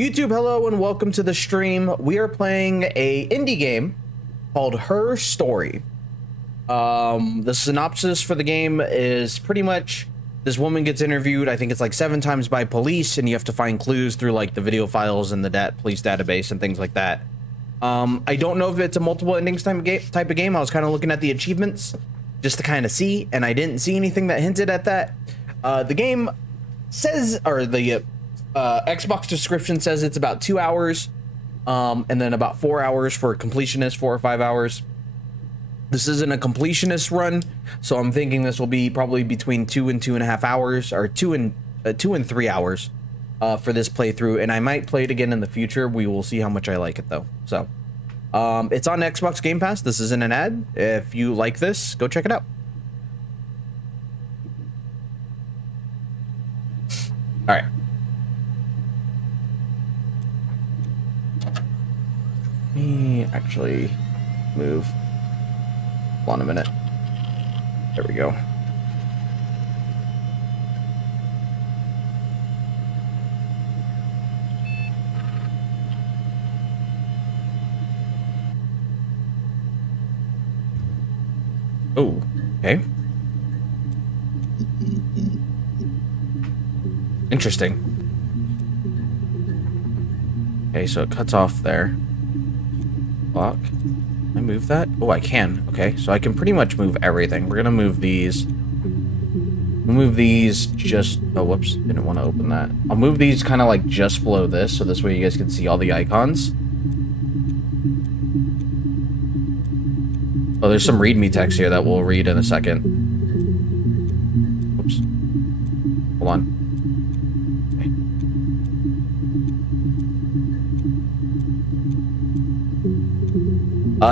YouTube, hello and welcome to the stream. We are playing a indie game called Her Story. The synopsis for the game is pretty much this woman gets interviewed, I think it's like 7 times by police, and you have to find clues through like the video files and the police database and things like that. I don't know if it's a multiple endings type of game. I was kind of looking at the achievements just to kind of see, and I didn't see anything that hinted at that. The game says, or the Xbox description says it's about 2 hours, and then about 4 hours for a completionist, 4 or 5 hours. This isn't a completionist run, so I'm thinking this will be probably between 2 and 2.5 hours, or 2 and 3 hours for this playthrough, and I might play it again in the future. We will see how much I like it though. So it's on Xbox Game Pass. This isn't an ad. If you like this, go check it out. All right. Let me actually move. Hold on a minute. There we go. Oh, okay. Interesting. Okay, so it cuts off there. Block. Can I move that? Oh, I can. Okay, so I can pretty much move everything. We're gonna move these. We'll move these just... Oh, whoops. Didn't want to open that. I'll move these kind of like just below this, so this way you guys can see all the icons. Oh, there's some readme text here that we'll read in a second. Oops. Hold on.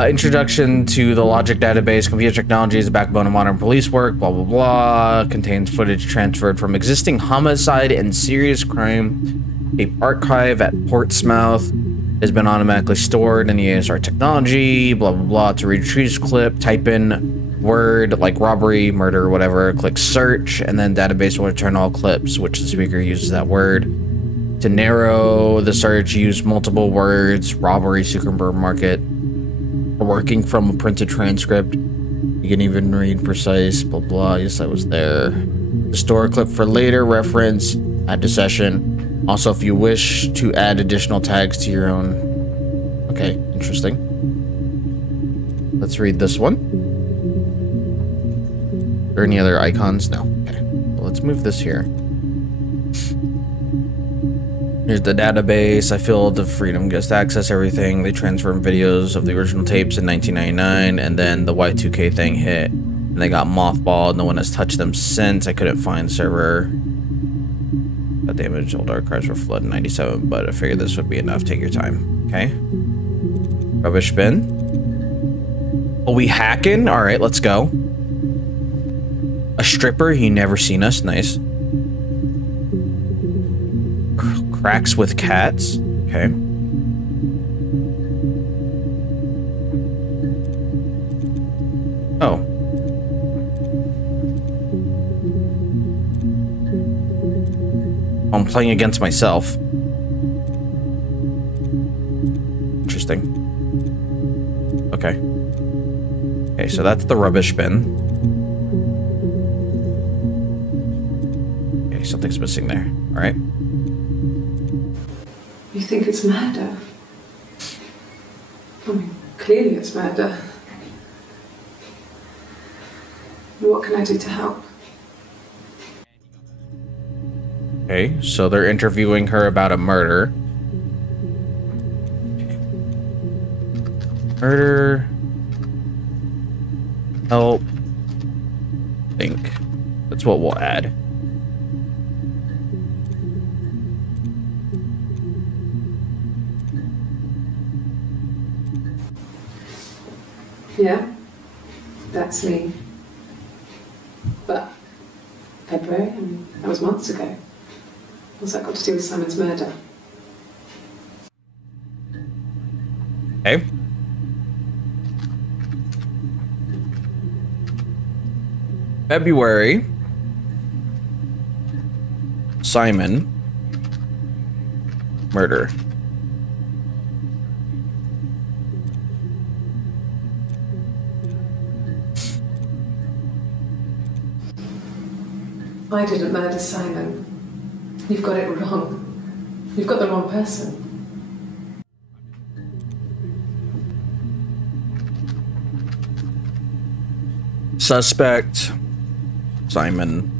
Introduction to the logic database. Computer technology is the backbone of modern police work, blah, blah, blah. Contains footage transferred from existing homicide and serious crime. A archive at Portsmouth has been automatically stored in the ASR technology, blah, blah, blah. To retrieve this clip, type in word like robbery, murder, whatever, click search, and then database will return all clips, which the speaker uses that word. To narrow the search, use multiple words, robbery, supermarket. Working from a printed transcript. You can even read precise, blah, blah. Yes, I was there. Store a clip for later reference, add to session. Also, if you wish to add additional tags to your own. Okay, interesting. Let's read this one. Are there any other icons? No. Okay. Well, let's move this here. Here's the database. I filled the freedom just to access everything. They transferred videos of the original tapes in 1999, and then the Y2K thing hit, and they got mothballed. No one has touched them since. I couldn't find the server. Got damaged. Old archives were flooded in 97, but I figured this would be enough. Take your time. Okay. Rubbish bin. Oh, we hacking? All right, let's go. A stripper. He never seen us. Nice. Cracks with cats. Okay. Oh. I'm playing against myself. Interesting. Okay. Okay, so that's the rubbish bin. Okay, something's missing there. All right. You think it's murder? I mean, clearly it's murder. What can I do to help? Okay, so they're interviewing her about a murder. Murder. Help. Think. That's what we'll add. Yeah, that's me. But February, I mean, that was months ago. What's that got to do with Simon's murder? Okay. February. Simon Murder. I didn't murder Simon. You've got it wrong. You've got the wrong person. Suspect. Simon.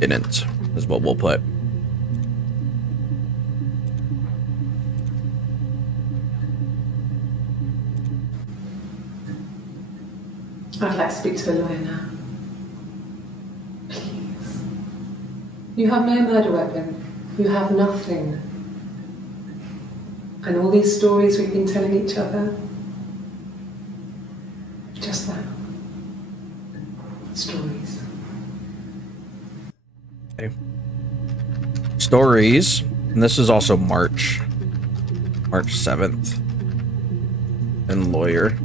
Didn't, is what we'll put. I'd like to speak to a lawyer now. Please. You have no murder weapon. You have nothing. And all these stories we've been telling each other, just that. Stories. Okay. Stories. And this is also March 7th. And lawyer.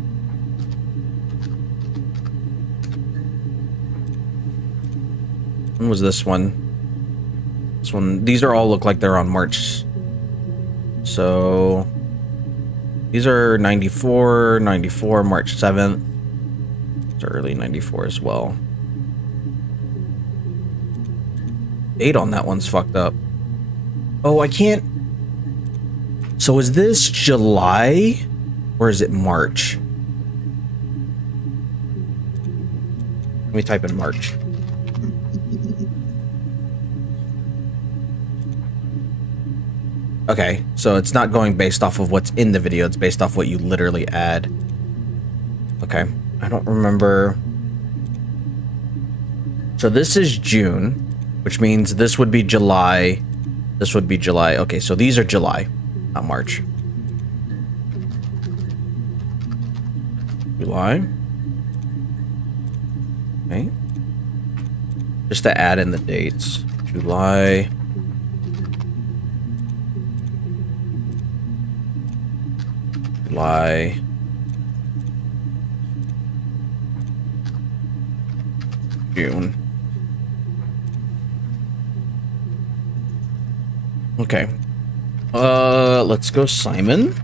When was this one? This one. These are all look like they're on March. So these are 94, March 7th. It's early 94 as well. Date on that one's fucked up. Oh, I can't. So is this July or is it March? Let me type in March. Okay, so it's not going based off of what's in the video, it's based off what you literally add. Okay, I don't remember. So this is June, which means this would be July. This would be July. Okay, so these are July, not March. July. Okay. Just to add in the dates. July. July. June. Okay. Let's go Simon.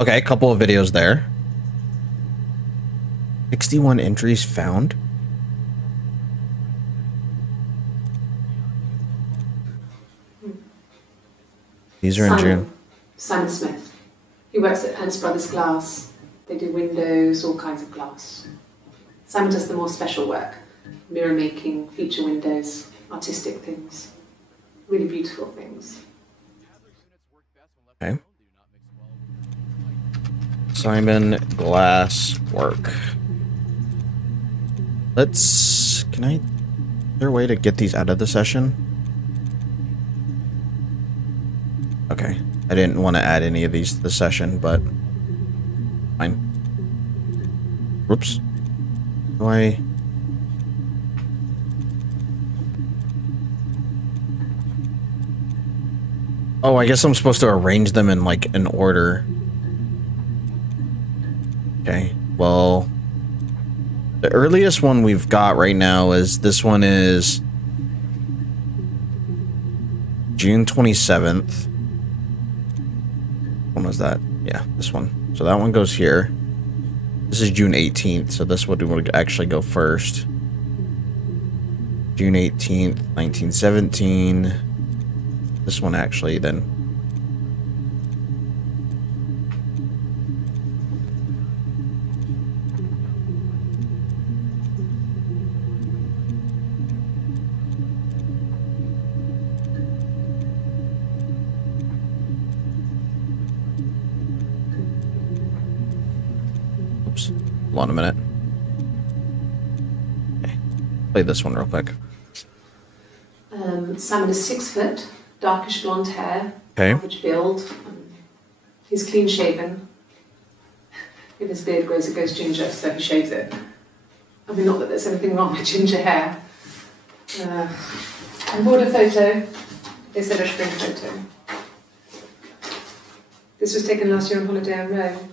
Okay, a couple of videos there. 61 entries found. These are in June. Simon Smith. He works at Ernst Brothers Glass. They do windows, all kinds of glass. Simon does the more special work. Mirror making, feature windows, artistic things. Really beautiful things. Okay. Simon Glass work. Let's... Is there a way to get these out of the session? Okay. I didn't want to add any of these to the session, but fine. Whoops. Do I... Oh, I guess I'm supposed to arrange them in, like, an order. Okay, well... The earliest one we've got right now is... This one is... June 27th. When was that? Yeah, this one. So that one goes here. This is June 18th, so this one would actually go first. June 18th, 1917. This one actually then. Oops. Hold on a minute. Okay. Play this one real quick. Simon is 6 foot, darkish blonde hair, Okay. average build. He's clean shaven. If his beard grows, it goes ginger, so he shaves it. I mean, not that there's anything wrong with ginger hair. I bought a photo. They said I should bring a photo. This was taken last year on holiday in Rome.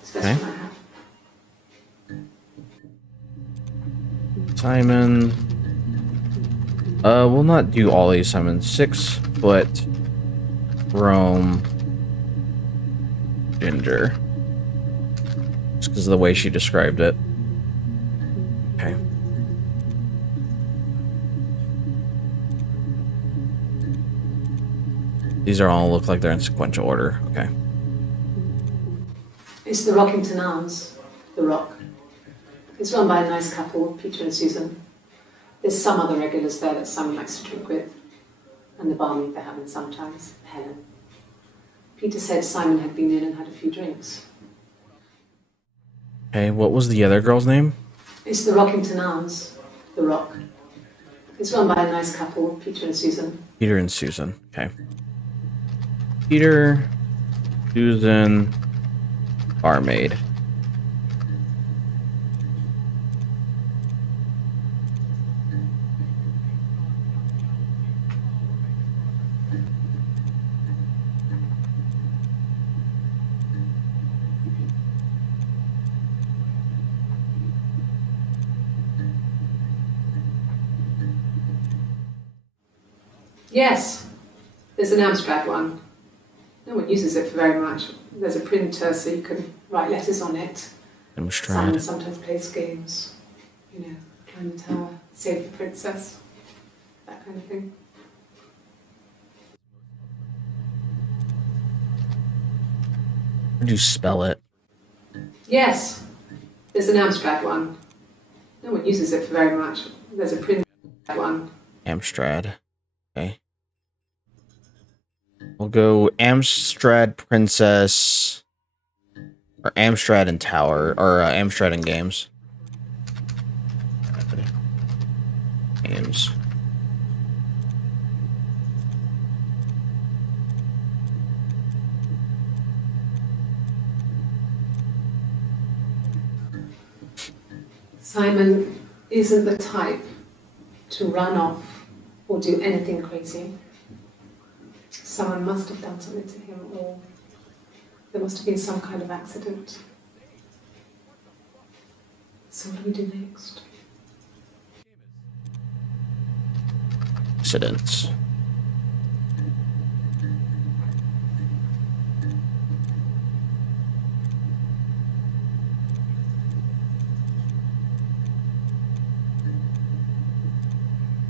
It's the best one I have. Simon We'll not do all these, Simon. 6 foot Rome ginger. Just because of the way she described it. Okay. These are all look like they're in sequential order. Okay. It's the Rockington Arms, The Rock. It's run by a nice couple, Peter and Susan. There's some other regulars there that Simon likes to drink with, and the barmaid they're having sometimes, Helen. Peter said Simon had been in and had a few drinks. Okay, what was the other girl's name? It's the Rockington Arms, The Rock. It's run by a nice couple, Peter and Susan. Peter and Susan. Okay. Peter, Susan, barmaid. Yes, there's an Amstrad one. No one uses it for very much. There's a printer so you can write letters on it. Simon sometimes plays games. You know, climb the tower, save the princess, that kind of thing. How do you spell it? Yes, there's an Amstrad one. No one uses it for very much. There's a printer one. Amstrad. Okay. We'll go Amstrad Princess, or Amstrad and Tower, or Amstrad and Games. Games. Simon isn't the type to run off or do anything crazy. Someone must have done something to him, or there must have been some kind of accident. So what do we do next? Accidents.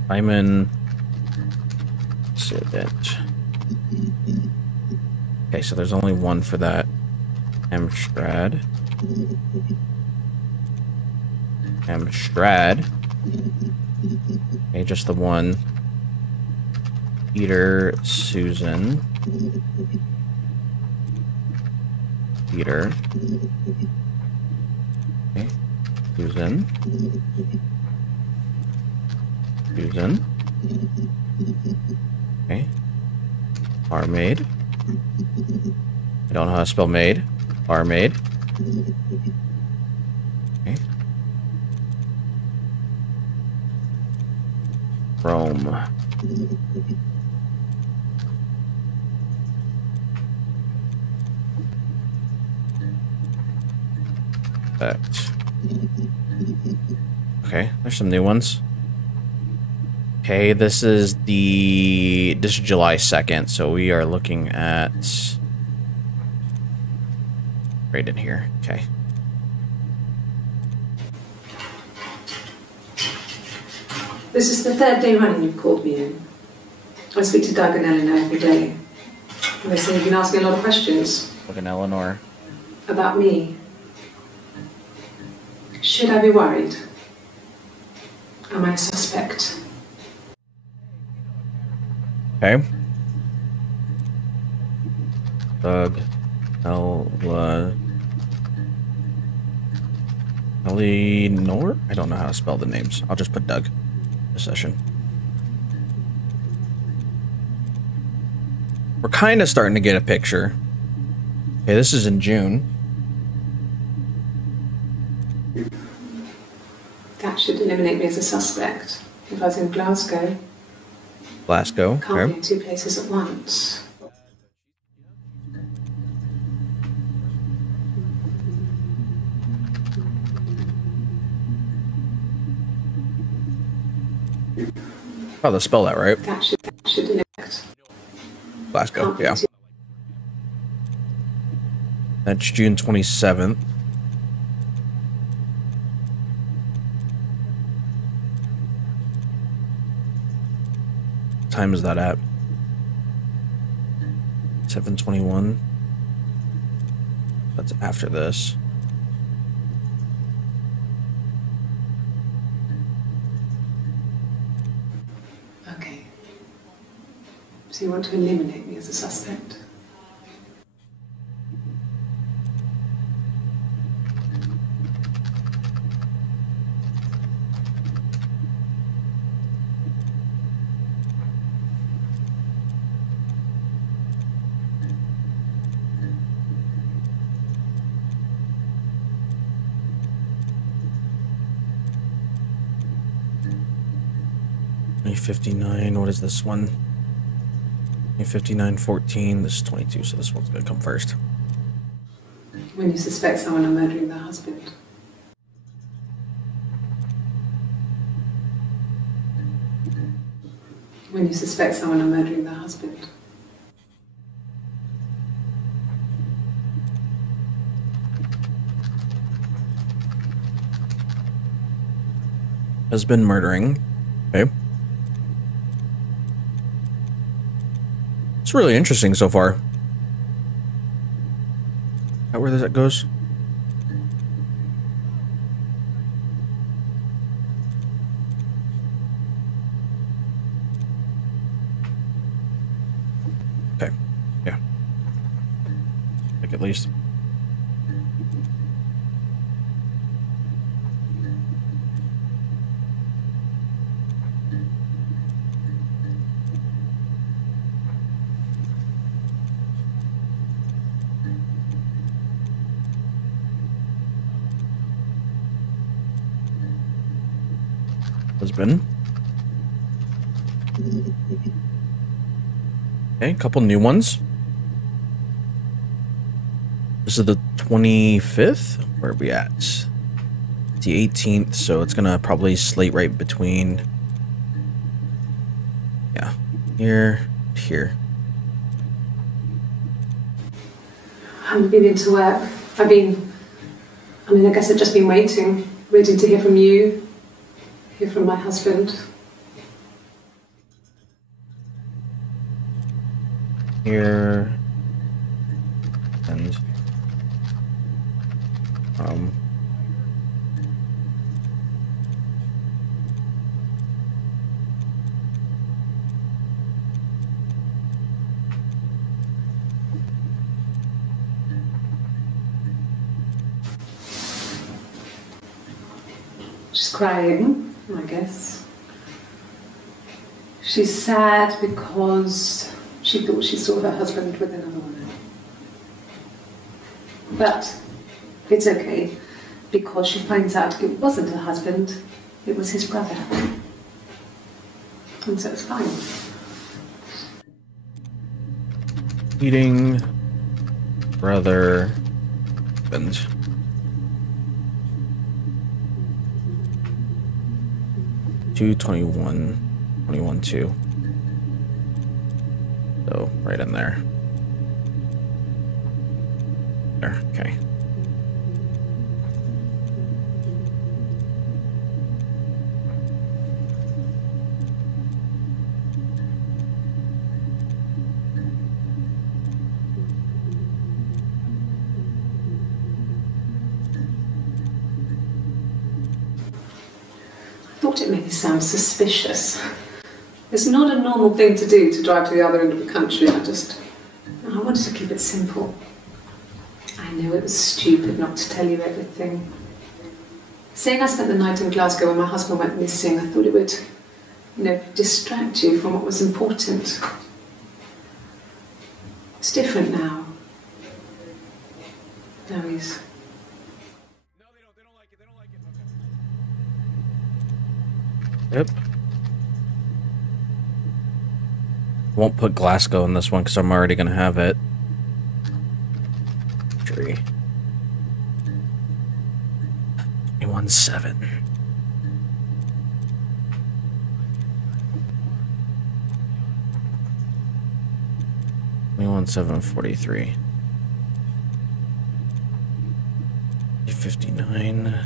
Simon accident. Okay, so there's only one for that. Amstrad. Amstrad. Okay, just the one. Peter, Susan. Peter. Okay. Susan. Susan. Okay. Barmaid. I don't know how to spell maid. Barmaid. Okay. Rome. Okay, there's some new ones. Okay, this is July 2nd, so we are looking at right in here. Okay. This is the third day running you've called me in. I speak to Doug and Eleanor every day. And they say you've been asking a lot of questions. Doug and Eleanor. About me. Should I be worried? Am I a suspect? Okay. Doug, Eleanor. I don't know how to spell the names. I'll just put Doug. Session. We're kind of starting to get a picture. Okay, this is in June. That should eliminate me as a suspect. If I was in Glasgow. Glasgow. Can't be in two places at once. Oh, they spell that right. That should connect. Glasgow, yeah. That's June 27th. What time is that at? 7:21. That's after this. Okay. So you want to eliminate me as a suspect? $59. What is this one? $59.14. This is 22, so this one's gonna come first. When you suspect someone of murdering their husband. When you suspect someone of murdering their husband. Husband murdering. Okay. It's really interesting so far. Is that where that goes? Okay. Yeah. Like at least. Husband. Okay, a couple new ones. This is the 25th? Where are we at? The 18th, so it's gonna probably slate right between... Yeah, here, here. I haven't been into work. I guess I've just been waiting, ready to hear from you, hear from my husband. Here, and She's crying, I guess. She's sad because she thought she saw her husband with another woman. But it's okay, because she finds out it wasn't her husband, it was his brother. And so it's fine. eating brother husband. Two 21, 21 2. So right in there. There, okay. I thought it made me sound suspicious. It's not a normal thing to do, to drive to the other end of the country. I wanted to keep it simple. I know it was stupid not to tell you everything. Saying I spent the night in Glasgow when my husband went missing, I thought it would, distract you from what was important. It's different now. Now he's... Yep. Won't put Glasgow in this one because I'm already going to have it. Tree. 21-7. 21,743. 59.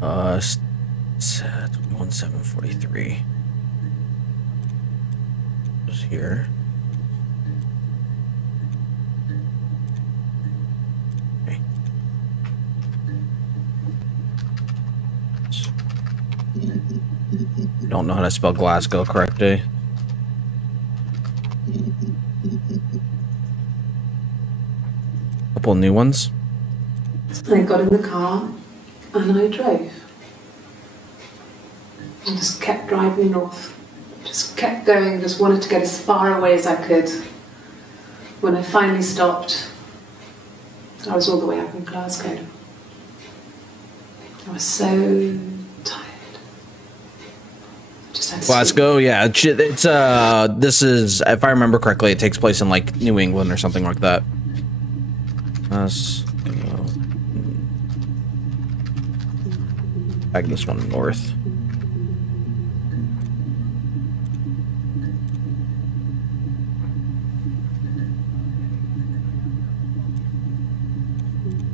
Uh, 21,743. Was here. Okay. Don't know how to spell Glasgow correctly. Couple new ones. I got in the car and I drove. I just kept driving north. Just kept going, just wanted to get as far away as I could. When I finally stopped, I was all the way up in Glasgow. I was so tired. I just had to Glasgow, yeah. It's this is, if I remember correctly, it takes place in like New England or something like that. Back this one north.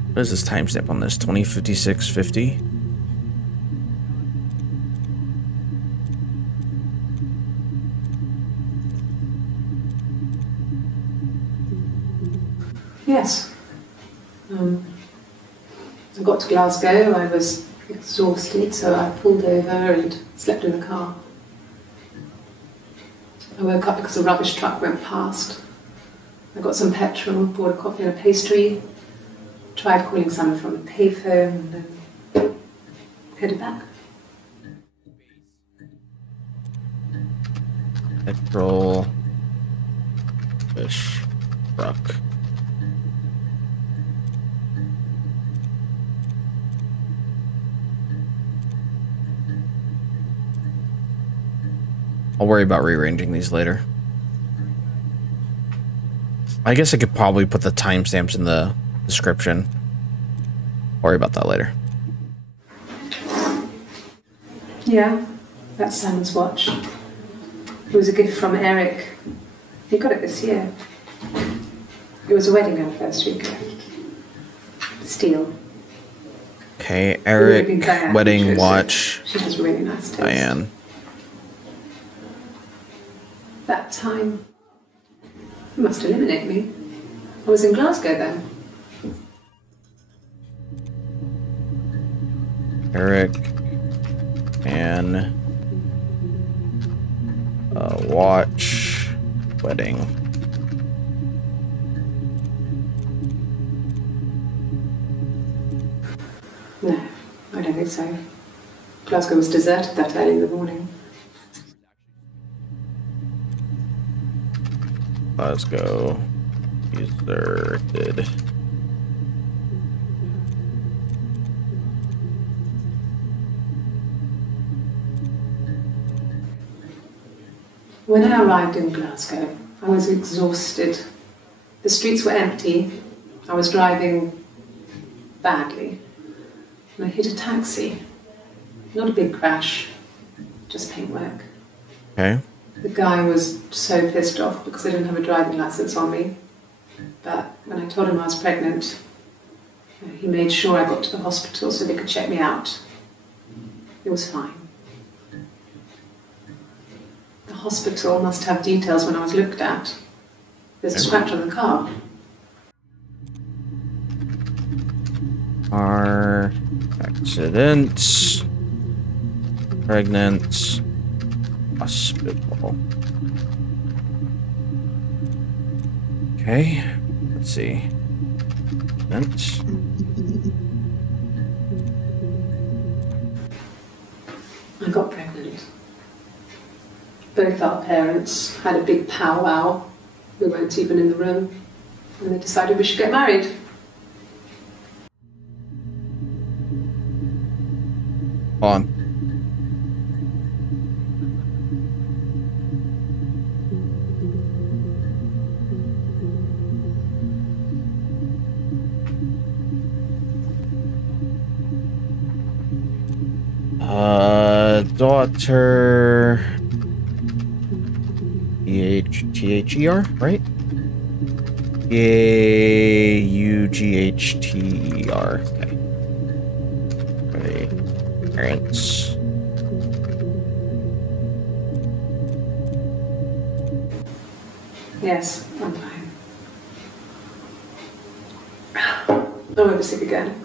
What is this timestamp on this? 2056.50? Yes. I got to Glasgow, I was exhausted, so I pulled over and slept in the car. I woke up because a rubbish truck went past. I got some petrol, bought a coffee and a pastry, tried calling someone from a payphone, and then headed back. Petrol. Fish. Truck. I'll worry about rearranging these later. I guess I could probably put the timestamps in the description. Worry about that later. Yeah, that's Simon's watch. It was a gift from Eric. He got it this year. It was a wedding anniversary gift. Steel. Okay, Eric, Diane, wedding watch. She has really nice taste. Diane. That time, you must eliminate me. I was in Glasgow then. Eric and watch wedding. No, I don't think so. Glasgow was deserted that early in the morning. Glasgow deserted. When I arrived in Glasgow, I was exhausted. The streets were empty. I was driving badly. And I hit a taxi. Not a big crash, just paintwork. Okay. The guy was so pissed off because I didn't have a driving license on me. But when I told him I was pregnant, he made sure I got to the hospital so they could check me out. It was fine. The hospital must have details when I was looked at. There's a scratch on the car. Car accident. Pregnant. Hospital. Okay. Let's see. Accident. I got pregnant. Both our parents had a big powwow. We weren't even in the room. And they decided we should get married. On. daughter. T-H-E-R, right? A-U-G-H-T-E-R. Okay. Right. Parents. Yes, I'm fine. I'm over sick again.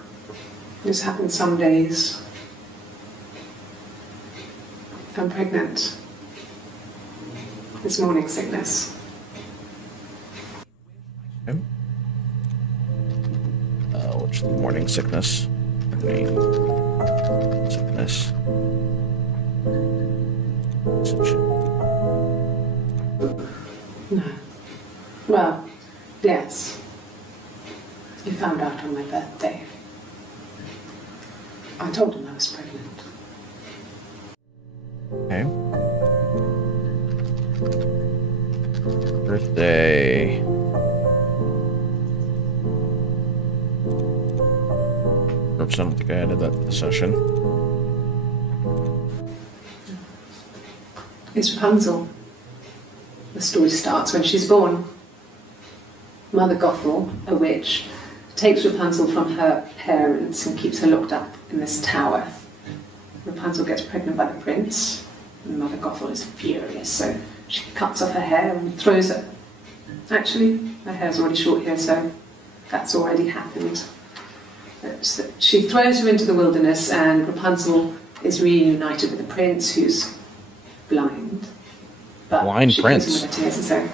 This happens some days. I'm pregnant. It's morning sickness. Okay. Which is the morning sickness? Sickness. No. Well, yes. He found out on my birthday. I told him I was pregnant. Okay. Birthday. Oops, I don't think I added that to the session. It's Rapunzel. The story starts when she's born. Mother Gothel, a witch, takes Rapunzel from her parents and keeps her locked up in this tower. Rapunzel gets pregnant by the prince, and Mother Gothel is furious, so she cuts off her hair and throws it. Actually, her hair's already short here, so that's already happened. So she throws her into the wilderness, and Rapunzel is reunited with the prince, who's blind. But Blind she prince. With her tears, and so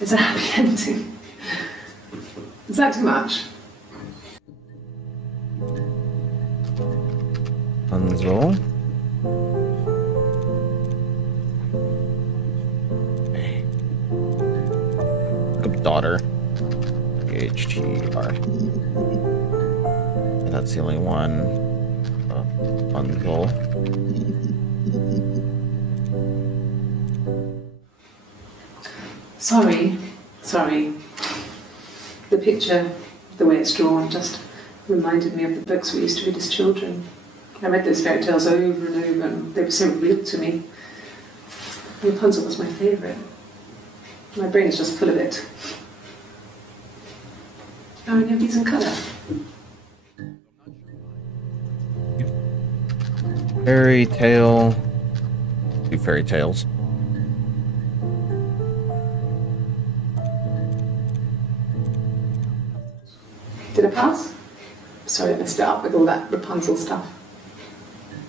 it's a happy ending. Is that too much? Rapunzel. Look up daughter. H-T-R. And that's the only one. Rapunzel. Sorry. The picture, the way it's drawn, just reminded me of the books we used to read as children. I read those fairy tales over and over, and they were so real to me. Rapunzel was my favourite. My brain is just full of it. Oh, and you have these in colour. Fairy tale. 2 fairy tales. Did I pass? Sorry, I messed it up with all that Rapunzel stuff.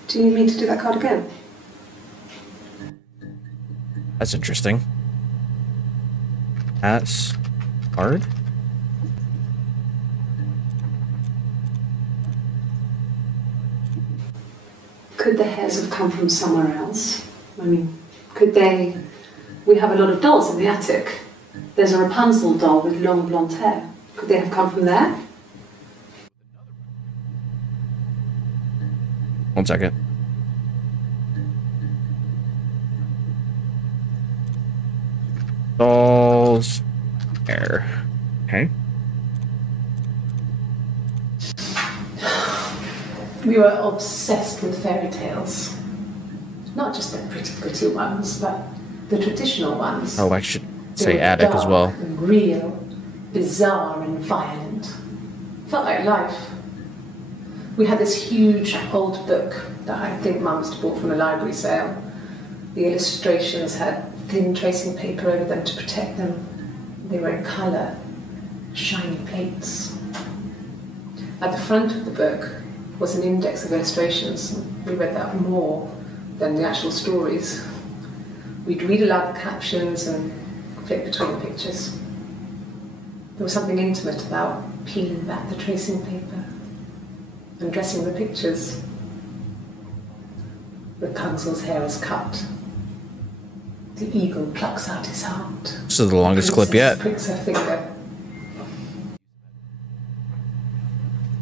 Do you need me to do that card again? That's interesting. That's hard. Could the hairs have come from somewhere else? I mean, could they... We have a lot of dolls in the attic. There's a Rapunzel doll with long blonde hair. Could they have come from there? 1 second. Dolls. Hair. Okay. We were obsessed with fairy tales. Not just the pretty ones, but the traditional ones. Oh, I should They say were attic as dark well. and real, bizarre and violent. Felt like life. We had this huge old book that I think Mum must have bought from a library sale. The illustrations had thin tracing paper over them to protect them. They were in colour, shiny plates. At the front of the book was an index of illustrations. We read that more than the actual stories. We'd read aloud the captions and flip between the pictures. There was something intimate about peeling back the tracing paper and dressing the pictures. Rapunzel's hair is cut. The eagle plucks out his heart. This is the longest clip yet. Pricks her finger.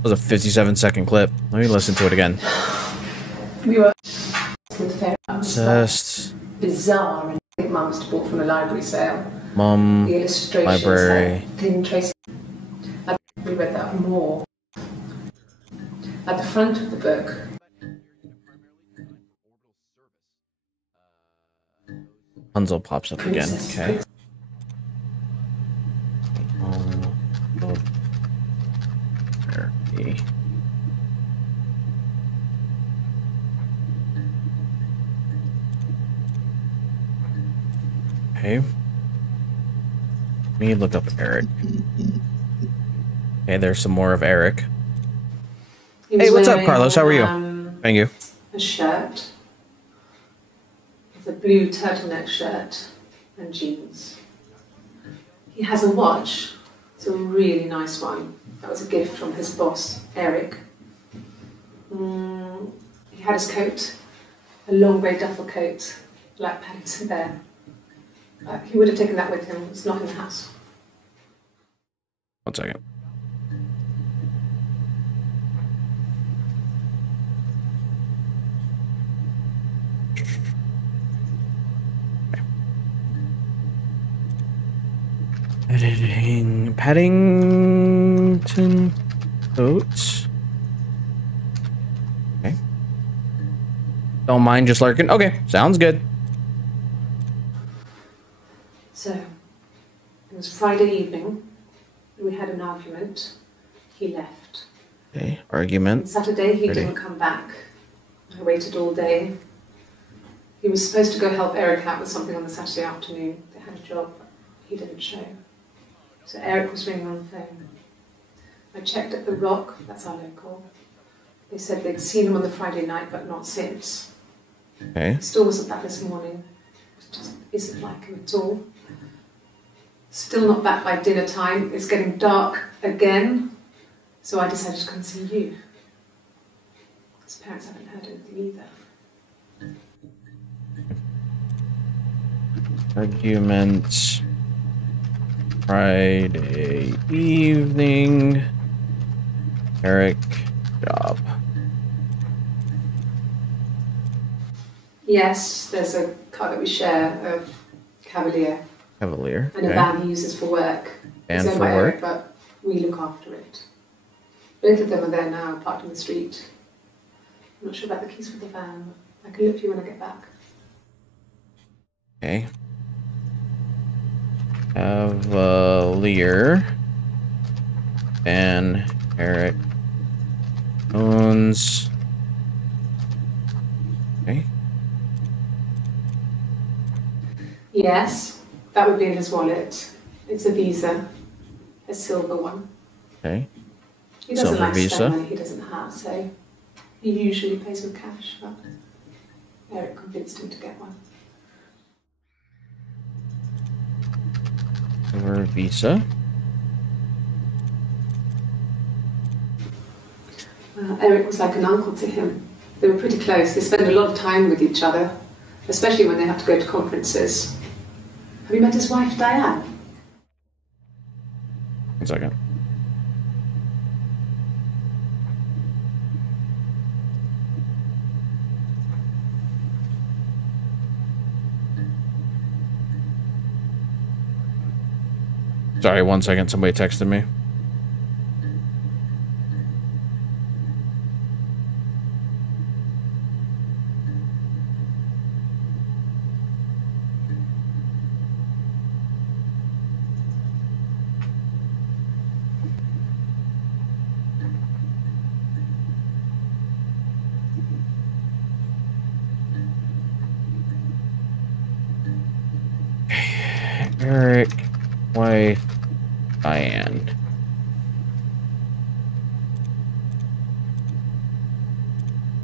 That was a 57-second clip. Let me listen to it again. We were with fairy tales. Just Bizarre, and I think Mum must have bought from a library sale. Mum, The illustrations library. had thin tracing. We read that more. At the front of the book Hansel pops up again. Princess. Okay. Okay. Let me look up Eric. Okay, there's some more of Eric. Hey, what's up, Carlos? How are you? Thank you. A shirt. It's a blue turtleneck shirt and jeans. He has a watch. It's a really nice one. That was a gift from his boss, Eric. He had his coat, a long grey duffel coat, like Paddington Bear. He would have taken that with him. It's not in the house. 1 second. Editing Paddington coats. Okay. Don't mind just lurking. Okay, sounds good. So, it was Friday evening. We had an argument. He left. Okay, argument. On Saturday, he Ready. didn't come back. I waited all day. He was supposed to go help Eric out with something on the Saturday afternoon. They had a job, but he didn't show. So Eric was ringing on the phone. I checked at the Rock, that's our local. They said they'd seen him on the Friday night, but not since. Okay. He still wasn't back this morning. It just isn't like him at all. Still not back by dinner time. It's getting dark again. So I decided to come see you. His parents haven't heard anything either. Arguments. Friday evening. Eric, job. Yes, there's a car that we share, a Cavalier, Cavalier. and a van he uses for work. Van It's owned for by work. Eric, but we look after it. Both of them are there now, parked in the street. I'm not sure about the keys for the van. I can look for you when I get back. Okay. Cavalier. And Eric owns. Okay. Yes, that would be in his wallet. It's a Visa, a silver one. Okay. He doesn't Silver like to Visa. spend money he doesn't have, so he usually pays with cash, but Eric convinced him to get one. Over Visa. Eric was like an uncle to him. They were pretty close. They spend a lot of time with each other, especially when they have to go to conferences. Have you met his wife, Diane? 1 second. Sorry, 1 second. Somebody texted me. Eric, wife, Diane.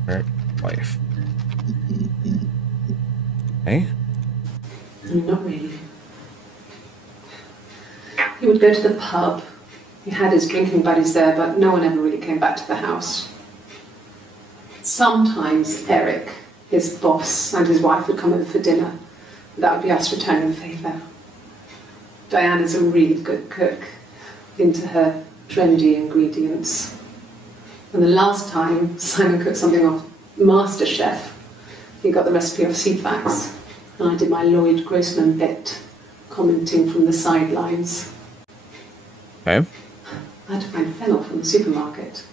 Eric, wife. Okay. Not really. He would go to the pub. He had his drinking buddies there, but no one ever really came back to the house. Sometimes Eric, his boss, and his wife would come over for dinner. That would be us returning the favour. Diane is a really good cook, into her trendy ingredients. And the last time Simon cooked something off MasterChef, he got the recipe off CFAX, and I did my Lloyd Grossman bit, commenting from the sidelines. Okay. I had to find fennel from the supermarket.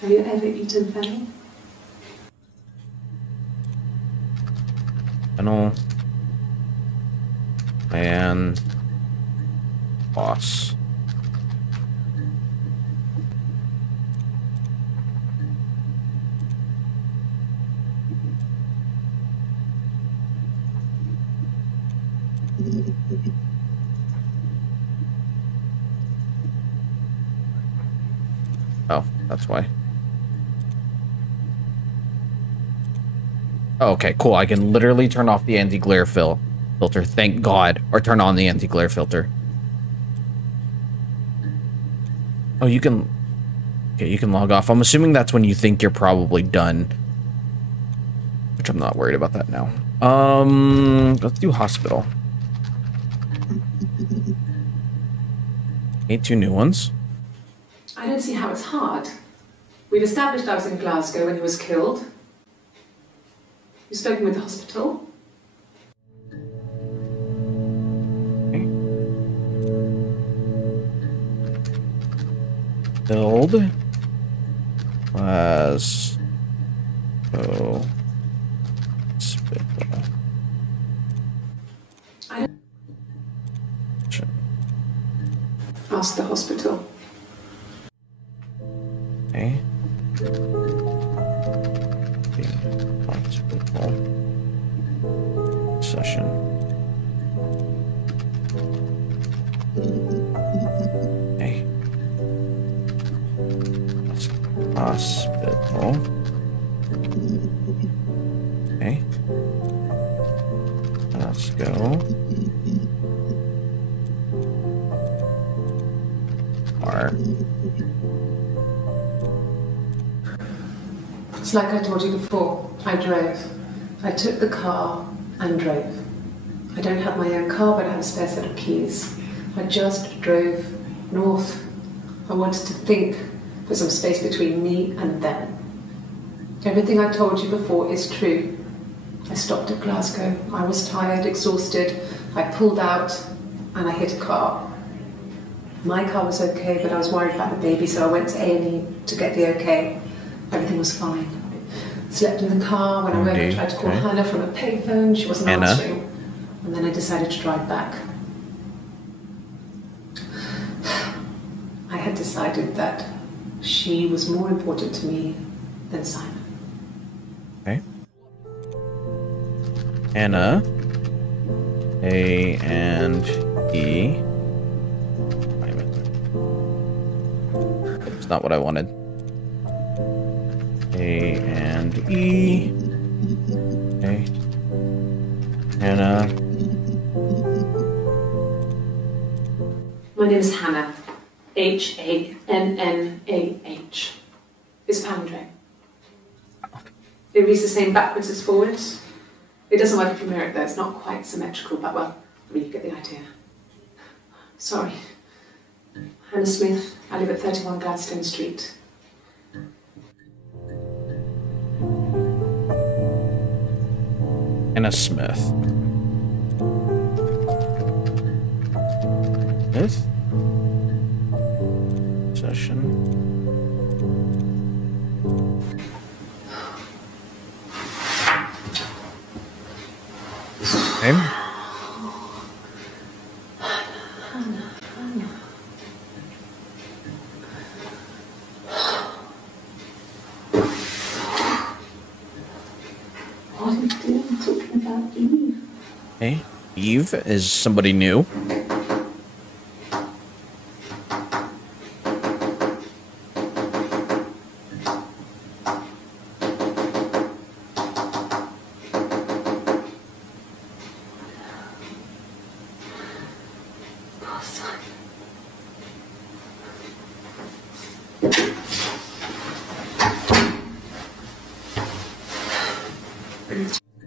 Have you ever eaten fennel? Fennel. And boss. Oh, that's why. Oh, okay, cool. I can literally turn off the anti-glare filter. Thank God. Or turn on the anti-glare filter. Oh, you can... Okay, you can log off. I'm assuming that's when you think you're probably done. Which I'm not worried about that now. Let's do hospital. Okay, 2 new ones. I don't see how it's hard. We've established I was in Glasgow when he was killed. You've spoken with the hospital. Okay. Build. Glasgow. Hospital. Ask the hospital. Okay. Hospital session. Okay. Hospital. Okay. Let's go. It's like I told you before. I drove. I took the car and drove. I don't have my own car, but I have a spare set of keys. I just drove north. I wanted to think for some space between me and them. Everything I told you before is true. I stopped at Glasgow. I was tired, exhausted. I pulled out and I hit a car. My car was okay, but I was worried about the baby, so I went to A&E to get the okay. Everything was fine. Slept in the car. When I woke, I tried to call Hannah from a payphone. She wasn't answering. And then I decided to drive back. I had decided that she was more important to me than Simon. Okay. Anna. A and E. It's not what I wanted. A and E. Okay. Hannah. My name is Hannah. H-A-N-N-A-H. It's Pandre. It reads the same backwards as forwards. It doesn't work if you mirror it though. It's not quite symmetrical, but well, I mean, you get the idea. Sorry. Hannah Smith. I live at 31 Gladstone Street. Hannah Smith. Smith? Session. Okay. What are you doing talking about Eve? Okay. Eve is somebody new.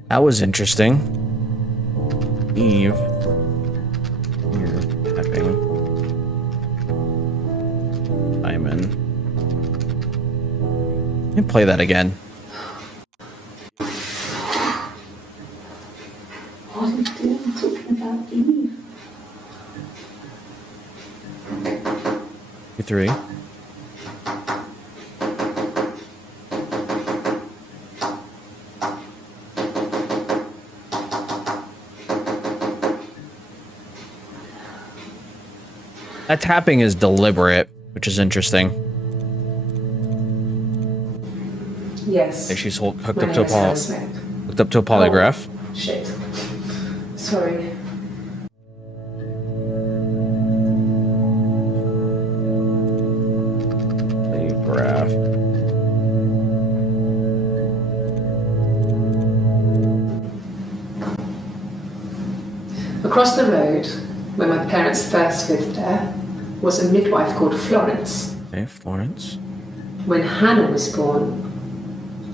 That was interesting. Eve. You're tapping. Simon. Let me play that again. What are you doing talking about Eve? 3. That tapping is deliberate, which is interesting. Yes. And she's hooked up to a polygraph. Oh, shit. Sorry. Polygraph. Across the road, where my parents first lived there, was a midwife called Florence. Okay, Florence. When Hannah was born,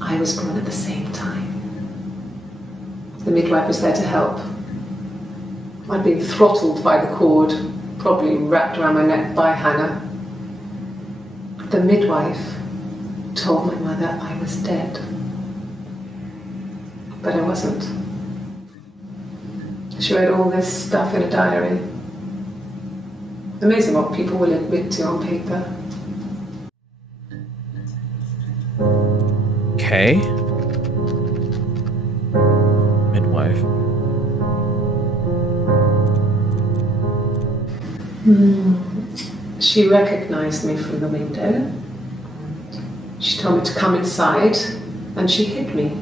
I was born at the same time. The midwife was there to help. I'd been throttled by the cord, probably wrapped around my neck by Hannah. The midwife told my mother I was dead. But I wasn't. She wrote all this stuff in a diary. Amazing what people will admit to on paper. Okay. Midwife. She recognized me from the window. She told me to come inside, and she hid me.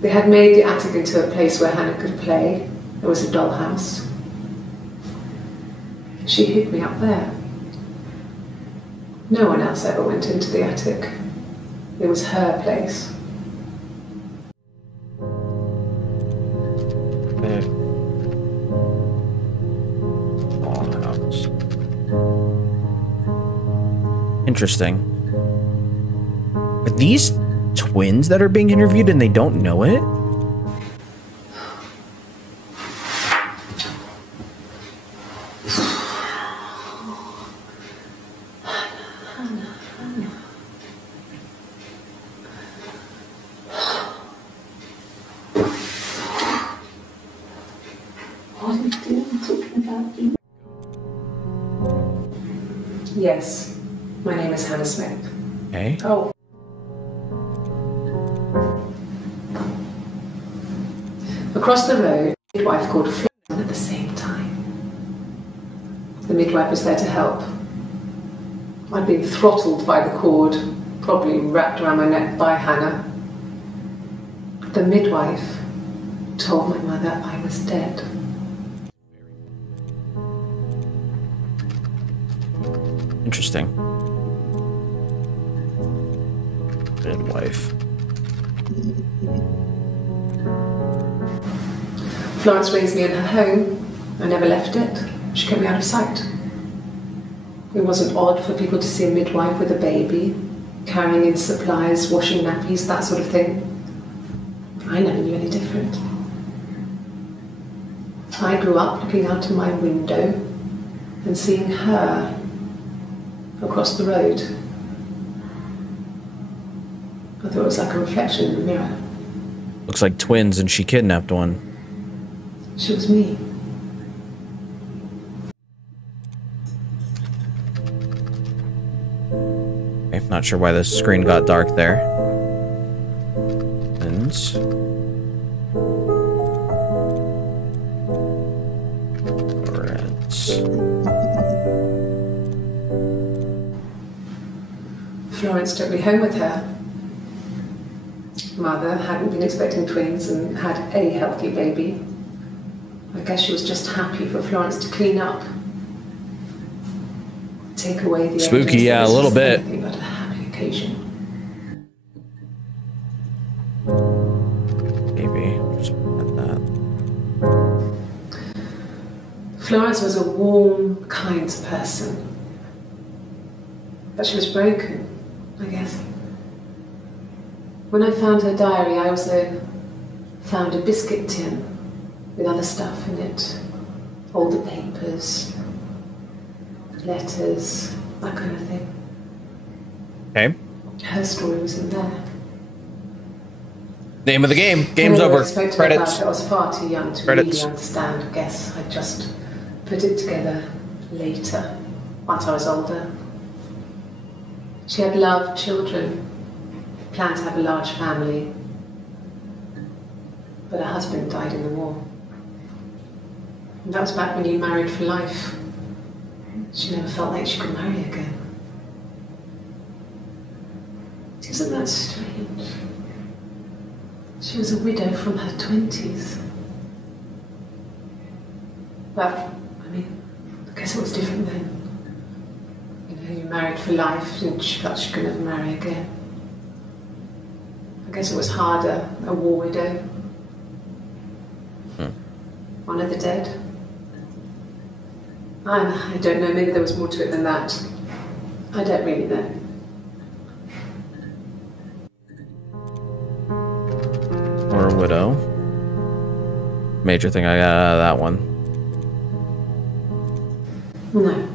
They had made the attic into a place where Hannah could play. There was a dollhouse. She hid me up there. No one else ever went into the attic. It was her place. Dollhouse. Interesting. Are these twins that are being interviewed and they don't know it? Yes, my name is Hannah Smith. Okay. Oh. Across the road, a midwife called Florence at the same time. The midwife was there to help. I'd been throttled by the cord, probably wrapped around my neck by Hannah. The midwife told my mother I was dead. Interesting. Midwife. Florence raised me in her home. I never left it. She kept me out of sight. It wasn't odd for people to see a midwife with a baby, carrying in supplies, washing nappies, that sort of thing. I never knew any different. I grew up looking out of my window and seeing her across the road. I thought it was like a reflection in the mirror. Looks like twins and she kidnapped one. She was me. Okay, not sure why the screen got dark there. Twins. Florence took me home with her. Mother hadn't been expecting twins and had a healthy baby. I guess she was just happy for Florence to clean up. Take away the spooky, yeah, a little bit. Anything but a happy occasion. Maybe just at that. Florence was a warm, kind person. But she was broken, I guess. When I found her diary, I also found a biscuit tin with other stuff in it. Older papers, letters, that kind of thing. Okay. Her story was in there. Name of the game. Game's over. Credits. I was far too young to really understand. I guess I just put it together later, once I was older. She had loved children, planned to have a large family, but her husband died in the war. And that was back when you married for life. She never felt like she could marry again. Isn't that strange? She was a widow from her 20s. But, I mean, I guess it was different then. You know, you married for life and she felt she could never marry again. I guess it was harder, a war widow. One of the dead. I don't know, maybe there was more to it than that. I don't really know. Or a widow. Major thing I got out of that one. No.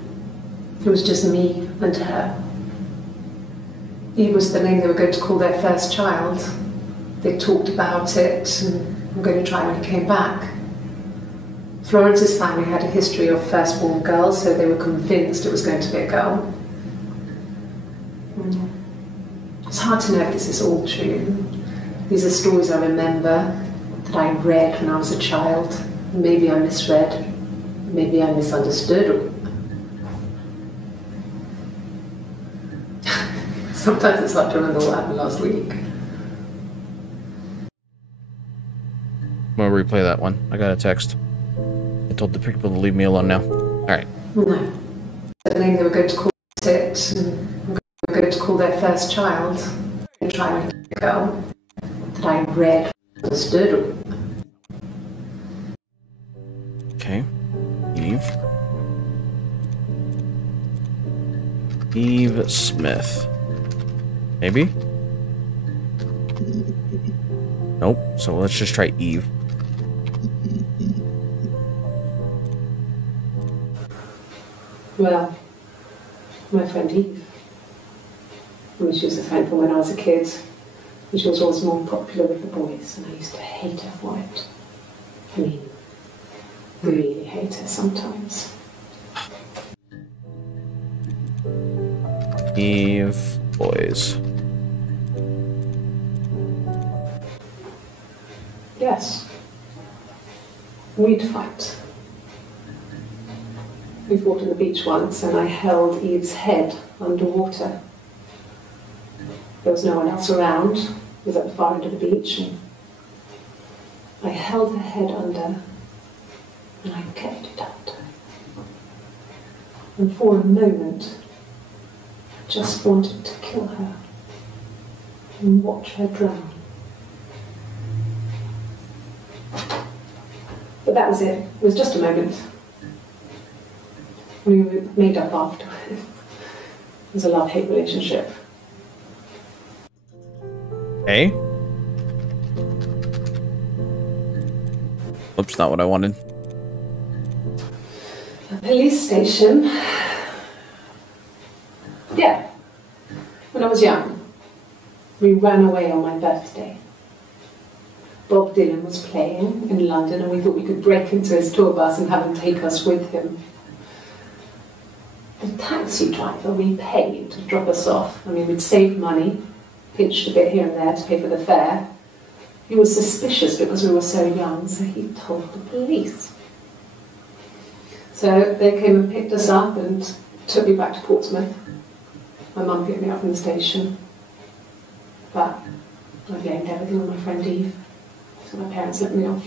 It was just me and her. Eve was the name they were going to call their first child. They talked about it and were going to try when he came back. Florence's family had a history of firstborn girls, so they were convinced it was going to be a girl. It's hard to know if this is all true. These are stories I remember, that I read when I was a child. Maybe I misread, maybe I misunderstood. Sometimes it's hard to remember what happened last week. I'm gonna replay that one. I got a text. I told the people to leave me alone now. Alright. No. The name they were going to call it, and were going to call their first child. And try and make a girl. That I read, understood. Okay. Eve. Eve Smith. Maybe? Nope. So let's just try Eve. Well, my friend Eve. I mean, she was a friend from when I was a kid. And she was always more popular with the boys, and I used to hate her for it. I mean, really hate her sometimes. Eve boys. Yes. We'd fight. We fought on the beach once, and I held Eve's head underwater. There was no one else around. It was at the far end of the beach, and I held her head under, and I kept it under. And for a moment, I just wanted to kill her and watch her drown. But that was it. It was just a moment. We made up after. It was a love-hate relationship. Hey? Oops, not what I wanted. A police station. Yeah. When I was young, we ran away on my birthday. Bob Dylan was playing in London, and we thought we could break into his tour bus and have him take us with him. The taxi driver we paid to drop us off. I mean, we'd saved money, pinched a bit here and there to pay for the fare. He was suspicious because we were so young, so he told the police. So they came and picked us up and took me back to Portsmouth. My mum picked me up from the station. But I blamed everything on my friend Eve. So my parents let me off.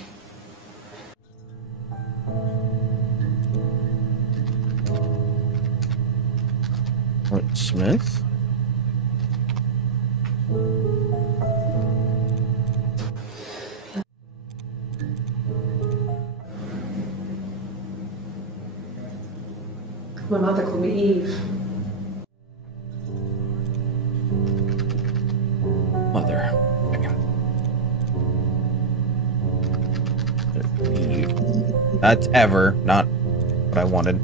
What, Smith? My mother called me Eve. Mother. Eve. That's ever not what I wanted.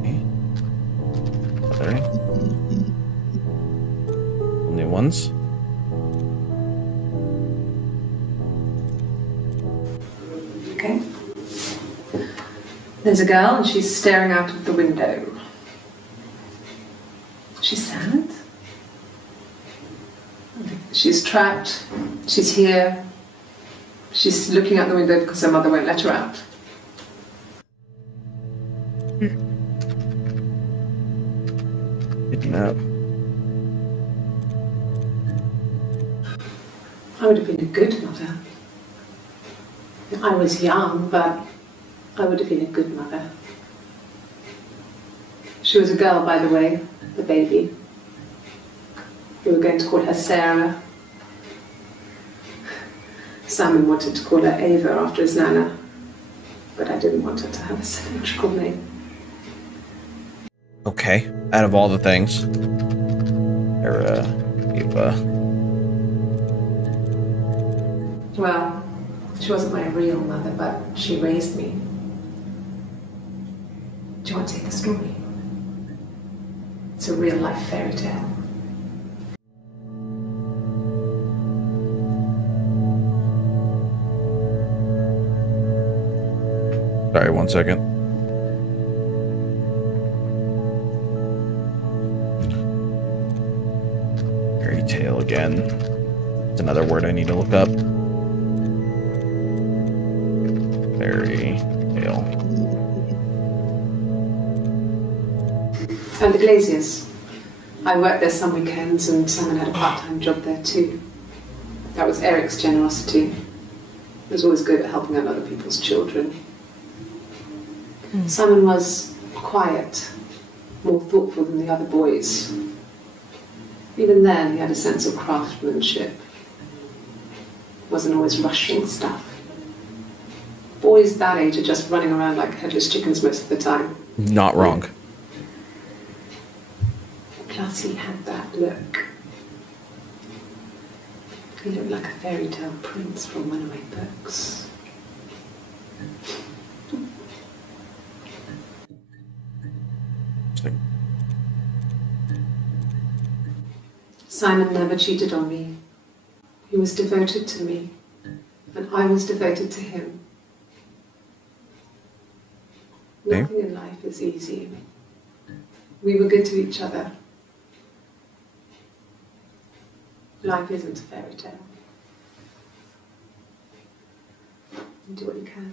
Okay. Mother. Only ones. Okay. There's a girl and she's staring out of the window. She's sad. She's trapped. She's here. She's looking out the window because her mother won't let her out. Kidnap. I would have been a good mother. I was young, but I would have been a good mother. She was a girl, by the way, the baby. We were going to call her Sarah. Simon wanted to call her Ava after his nana, but I didn't want her to have a symmetrical name. Okay, out of all the things. Ava. Well, she wasn't my real mother, but she raised me. Do you want to hear the story? It's a real-life fairy tale. Sorry, 1 second. Fairy tale again. It's another word I need to look up. Fairy tale. And the Glaziers. I worked there some weekends and Simon had a part-time job there too. That was Eric's generosity. He was always good at helping out other people's children. Simon was quiet, more thoughtful than the other boys. Even then, he had a sense of craftsmanship. Wasn't always rushing stuff. Boys that age are just running around like headless chickens most of the time. Not wrong. Plus, he had that look. He looked like a fairy tale prince from one of my books. Simon never cheated on me. He was devoted to me, and I was devoted to him. Okay. Nothing in life is easy. We were good to each other. Life isn't a fairy tale. You do what you can.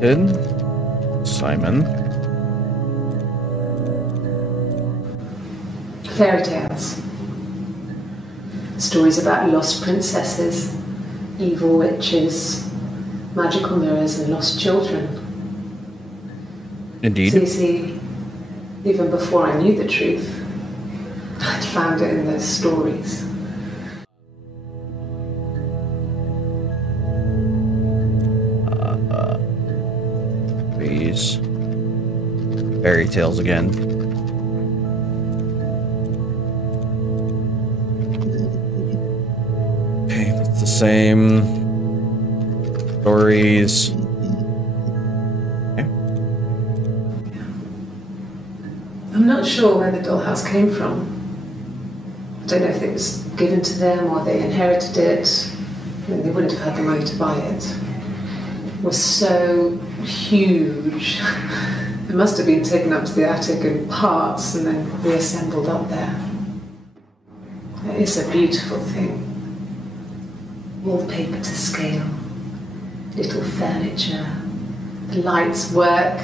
Did Simon. Fairy tales. Stories about lost princesses, evil witches, magical mirrors and lost children. Indeed. So you see, even before I knew the truth, I'd found it in those stories. These fairy tales again. Okay, that's the same stories. Okay. I'm not sure where the dollhouse came from. I don't know if it was given to them or they inherited it. I mean, they wouldn't have had the money to buy it. It was so huge. It must have been taken up to the attic in parts and then reassembled up there. It's a beautiful thing. Wallpaper to scale, little furniture, the lights work,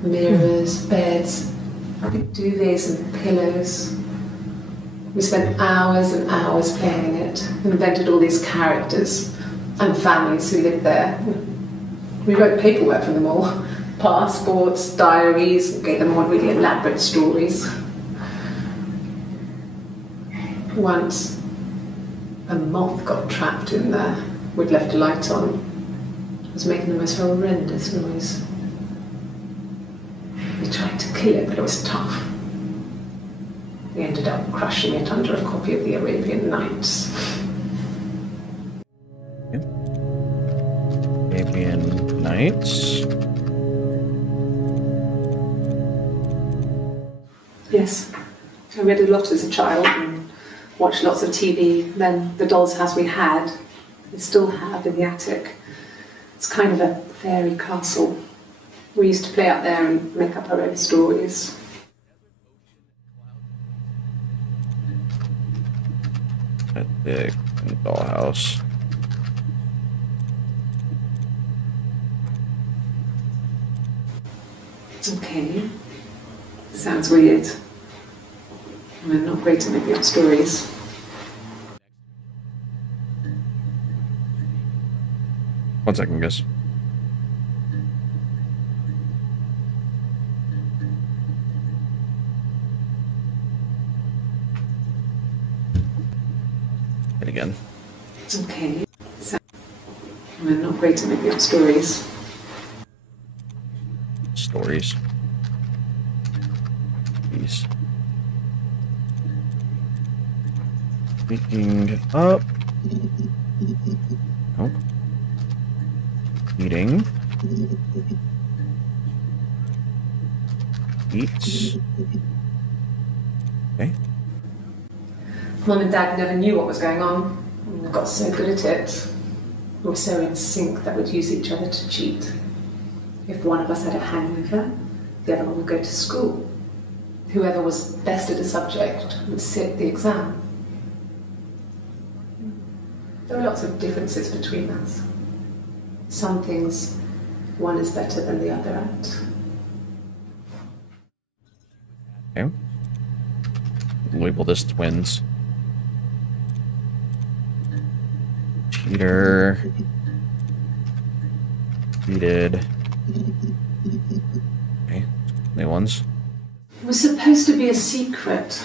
mirrors, beds, big duvets and pillows. We spent hours and hours playing in it, invented all these characters and families who lived there. We wrote paperwork for them all, passports, diaries, and gave them all really elaborate stories. Once, a moth got trapped in there. We'd left a light on. It was making the most horrendous noise. We tried to kill it, but it was tough. We ended up crushing it under a copy of the Arabian Nights. Arabian Nights. Yes, I read a lot as a child and watched lots of TV. Then the doll's house we had, we still have in the attic. It's kind of a fairy castle. We used to play out there and make up our own stories. Cosmetic and dollhouse. Okay. Sounds weird. I'm not great at making up stories. One second, guys. And again. Okay. I'm not great at making up stories. Stories. These. Speaking up. Nope. Eating. Eats. Okay. Mum and Dad never knew what was going on. And they got so good at it. We were so in sync that we'd use each other to cheat. If one of us had a hangover, the other one would go to school. Whoever was best at a subject would sit the exam. There are lots of differences between us. Some things one is better than the other at. Okay. Label this twins. Cheater. Cheated. Okay. New ones. It was supposed to be a secret.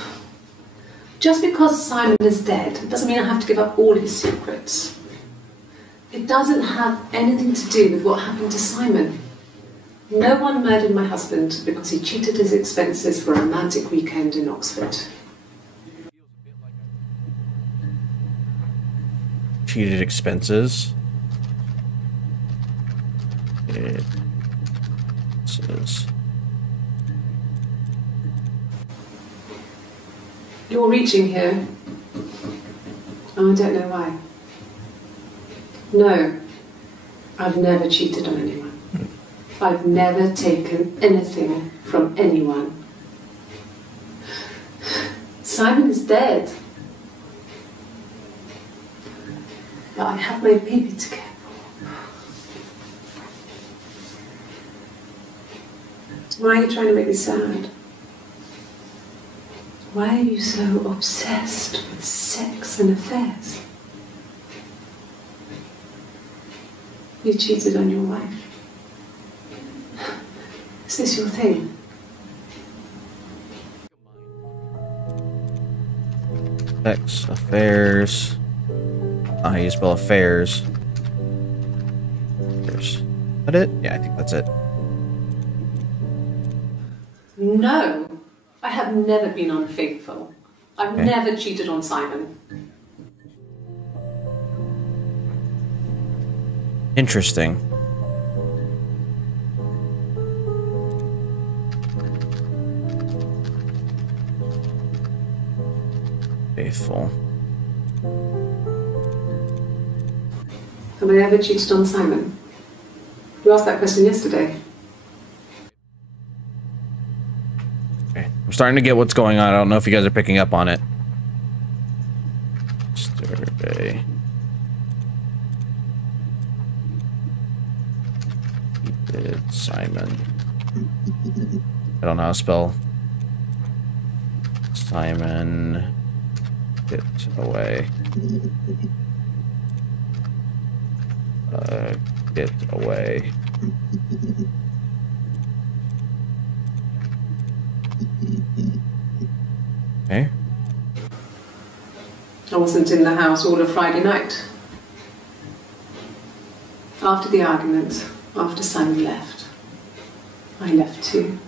Just because Simon is dead doesn't mean I have to give up all his secrets. It doesn't have anything to do with what happened to Simon. No one murdered my husband because he cheated his expenses for a romantic weekend in Oxford. Cheated expenses. Expenses. You're reaching here. Oh, I don't know why. No, I've never cheated on anyone. I've never taken anything from anyone. Simon is dead. But I have my baby to care for. Why are you trying to make me sad? Why are you so obsessed with sex and affairs? You cheated on your wife. Is this your thing? Sex, affairs. How you spell affairs. Is that it? Yeah, I think that's it. No, I have never been unfaithful. I've never cheated on Simon. Interesting. Faithful. Have I ever cheated on Simon? You asked that question yesterday. Okay. I'm starting to get what's going on. I don't know if you guys are picking up on it. Yesterday. He did Simon. I don't know how to spell Simon. Get away. Get away. Okay. I wasn't in the house all of Friday night. After the argument, after Simon left, I left too.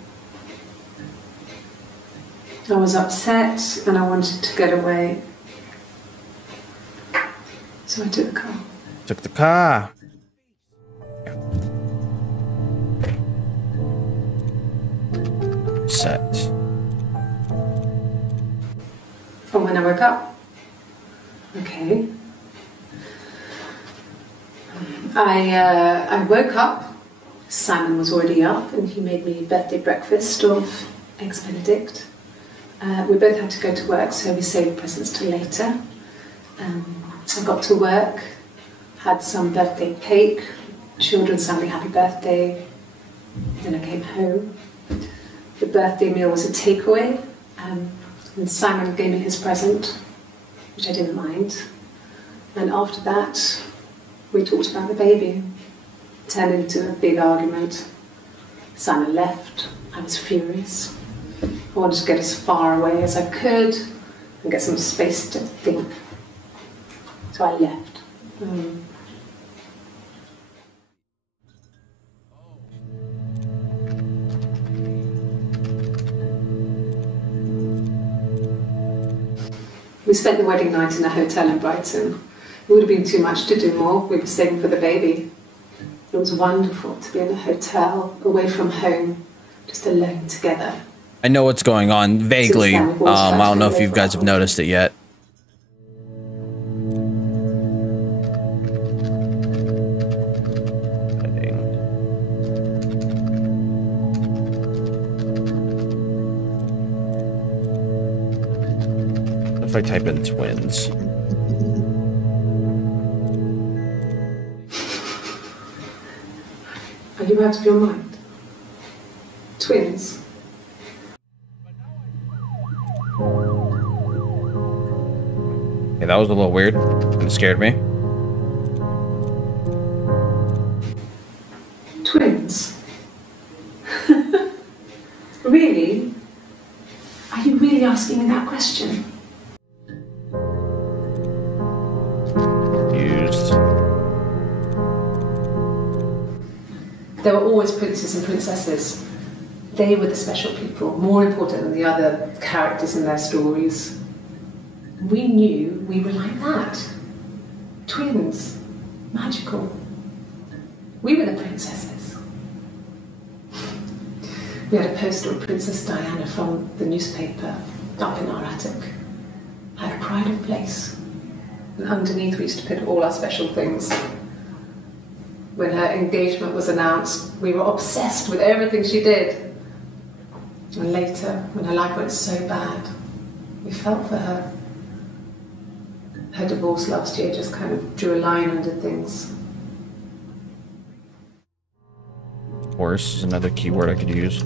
I was upset and I wanted to get away. So I took the car. Took the car. Set. From when I woke up. Okay. I woke up. Simon was already up and he made me birthday breakfast of Eggs Benedict. We both had to go to work, so we saved presents till later. I got to work, had some birthday cake, children sang me happy birthday, then I came home. The birthday meal was a takeaway, and Simon gave me his present, which I didn't mind. And after that, we talked about the baby. It turned into a big argument. Simon left. I was furious. I wanted to get as far away as I could and get some space to think. So I left. We spent the wedding night in a hotel in Brighton. It would have been too much to do more. We were saving for the baby. It was wonderful to be in a hotel, away from home, just alone together. I know what's going on vaguely. I don't know if you guys have noticed it yet. If I type in twins. Are you out of your mind? Twins? Hey, that was a little weird. It scared me. Twins? Really? Are you really asking me that question? There were always princes and princesses. They were the special people, more important than the other characters in their stories. We knew we were like that. Twins. Magical. We were the princesses. We had a poster of Princess Diana from the newspaper up in our attic. Had a pride of place. And underneath we used to put all our special things. When her engagement was announced, we were obsessed with everything she did. And later, when her life went so bad, we felt for her. Her divorce last year just kind of drew a line under things. Horse is another keyword I could use.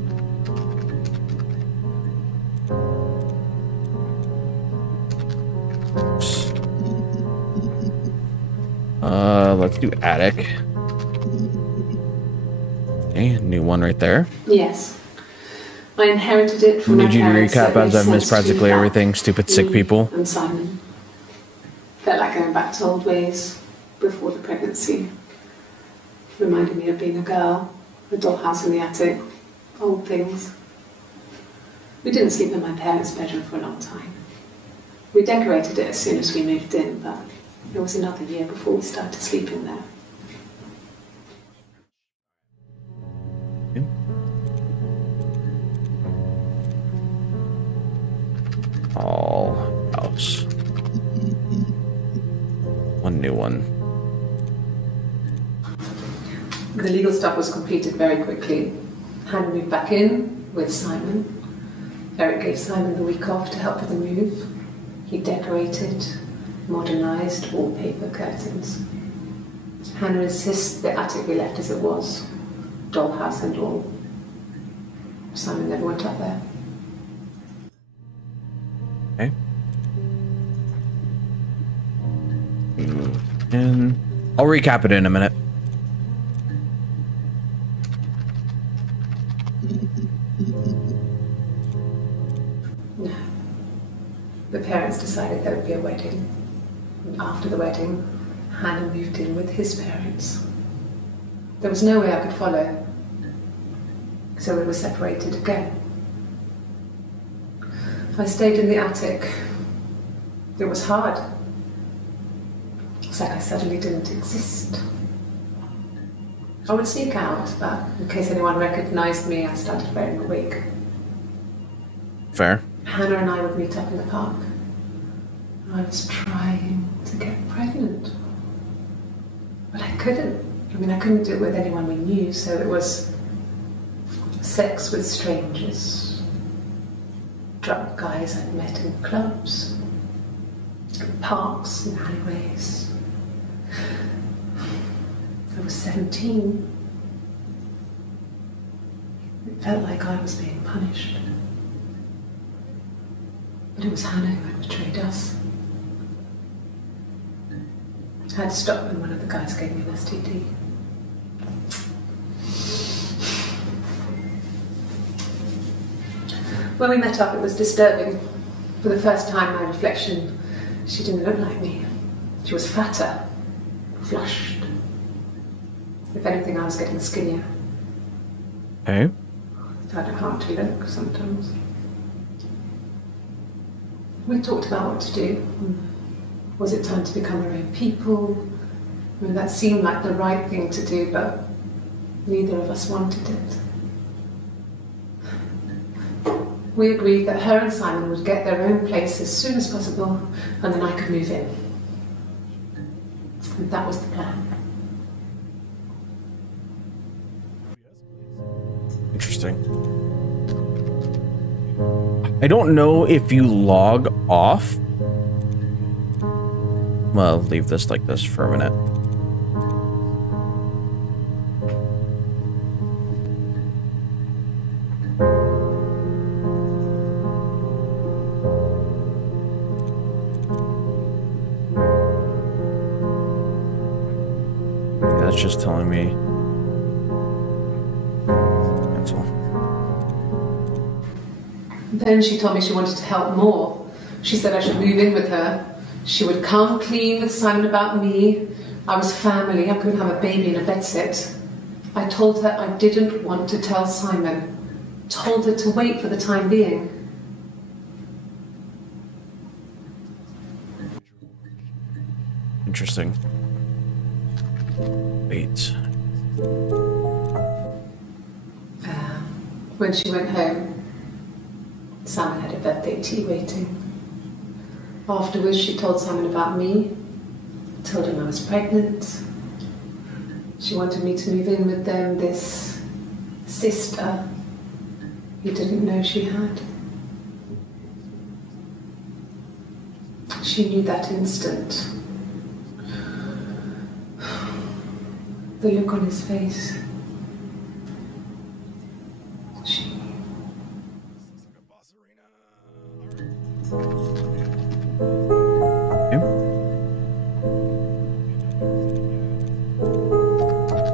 Let's do attic. Okay, new one right there. Yes. I inherited it from my parents. Need you to recap as I've missed practically everything. Stupid sick people. And Simon. Felt like going back to old ways before the pregnancy. Reminded me of being a girl, a dollhouse in the attic, old things. We didn't sleep in my parents' bedroom for a long time. We decorated it as soon as we moved in, but it was another year before we started sleeping there. All house. One new one. The legal stuff was completed very quickly. Hannah moved back in with Simon. Eric gave Simon the week off to help with the move. He decorated, modernised wallpaper, curtains. Hannah insists the attic be left as it was, dollhouse and all. Simon never went up there. Okay. And I'll recap it in a minute. No. The parents decided there would be a wedding. And after the wedding, Hannah moved in with his parents. There was no way I could follow. So we were separated again. I stayed in the attic. It was hard. It's like I suddenly didn't exist. I would sneak out, but in case anyone recognized me, I started wearing a wig. Fair. Hannah and I would meet up in the park. I was trying to get pregnant. But I couldn't. I mean, I couldn't do it with anyone we knew, so it was sex with strangers. Drunk guys I'd met in clubs. parks and alleyways. I was 17. It felt like I was being punished. But it was Hannah who had betrayed us. I had to stop when one of the guys gave me an STD. When we met up, it was disturbing. For the first time, my reflection, she didn't look like me. She was fatter, flushed. If anything, I was getting skinnier. Hey? I had a hard to look sometimes. We talked about what to do. Was it time to become our own people? I mean, that seemed like the right thing to do, but neither of us wanted it. We agreed that her and Simon would get their own place as soon as possible, and then I could move in. And that was the plan. Interesting. I don't know if you log off. Well, I'll leave this like this for a minute. That's just telling me. Cancel. Then she told me she wanted to help more. She said I should move in with her. She would come clean with Simon about me. I was family. I couldn't have a baby in a bedsit. I told her I didn't want to tell Simon. Told her to wait for the time being. Interesting. Wait. When she went home, Simon had a birthday tea waiting. Afterwards, she told Simon about me, told him I was pregnant. She wanted me to move in with them, this sister he didn't know she had. She knew that instant. The look on his face. She knew.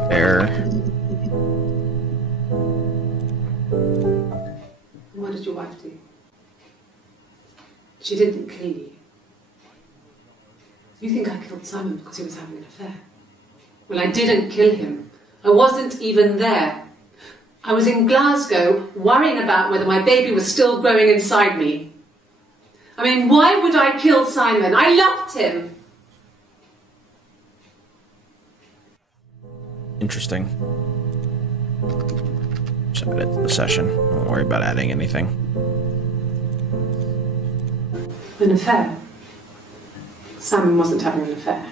There. What did your wife do? She didn't kill you. You think I killed Simon because he was having an affair? Well, I didn't kill him. I wasn't even there. I was in Glasgow worrying about whether my baby was still growing inside me. I mean, why would I kill Simon? I loved him. Interesting. Just add it to the session. Don't worry about adding anything. An affair? Simon wasn't having an affair.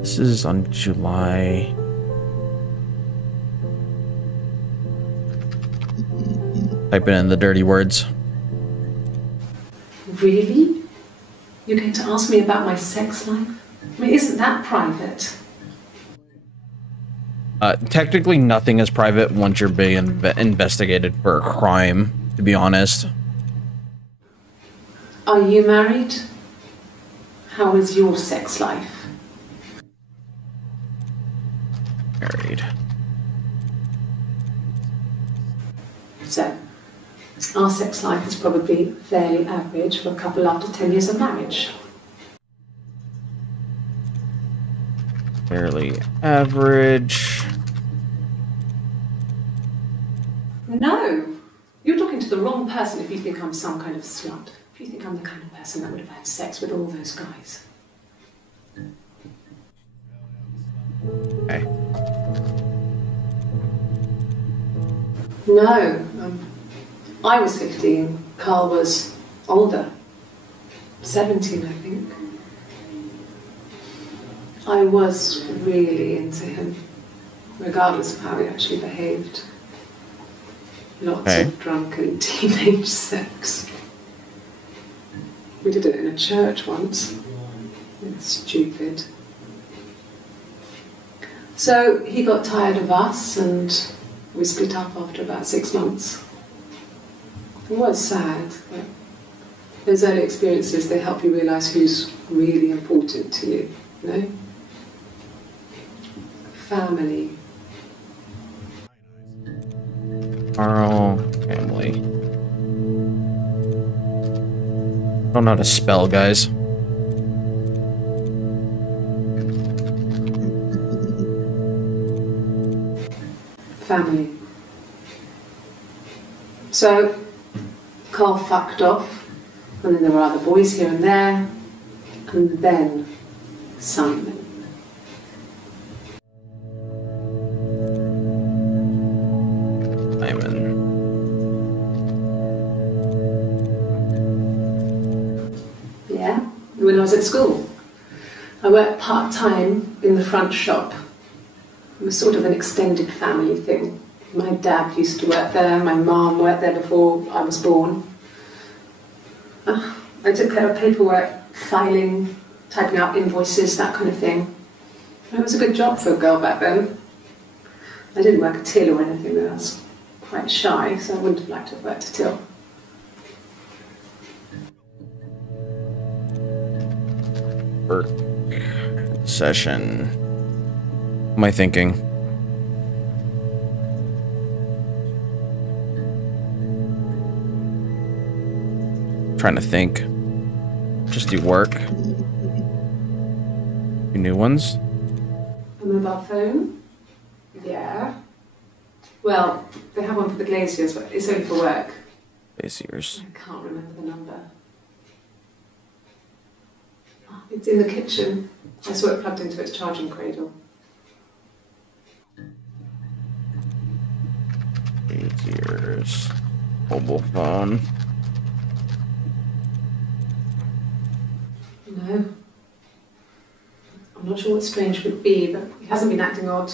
This is on July. Type in the dirty words. Really? You're going to ask me about my sex life? I mean, isn't that private? Technically nothing is private once you're being investigated for a crime, to be honest. Are you married? How is your sex life? Married. So, our sex life is probably fairly average for a couple after 10 years of marriage. Fairly average. No! You're talking to the wrong person if you think I'm some kind of slut. If you think I'm the kind of person that would have had sex with all those guys. Okay. No. I was 15. Carl was older. 17, I think. I was really into him. regardless of how he actually behaved. Lots Okay. of drunken teenage sex. We did it in a church once. It was stupid. So he got tired of us and we split up after about 6 months. It was sad, but those early experiences, they help you realise who's really important to you, you know? Family. Carl, family. I don't know how to spell, guys. Family. So, Carl fucked off, and then there were other boys here and there, and then Simon. Yeah, when I was at school. I worked part-time in the front shop. It was sort of an extended family thing. My dad used to work there, my mum worked there before I was born. I took care of paperwork, filing, typing out invoices, that kind of thing. It was a good job for a girl back then. I didn't work a till or anything, though. I was quite shy, so I wouldn't have liked to have worked a till. Session. What am I thinking? Trying to think. Just do work. Do new ones. A mobile phone? Yeah. Well, they have one for the glaziers, but it's only for work. Glaziers. I can't remember the number. Oh, it's in the kitchen. I saw it plugged into its charging cradle. Glaziers. Mobile phone. No. I'm not sure what strange would be, but he hasn't been acting odd.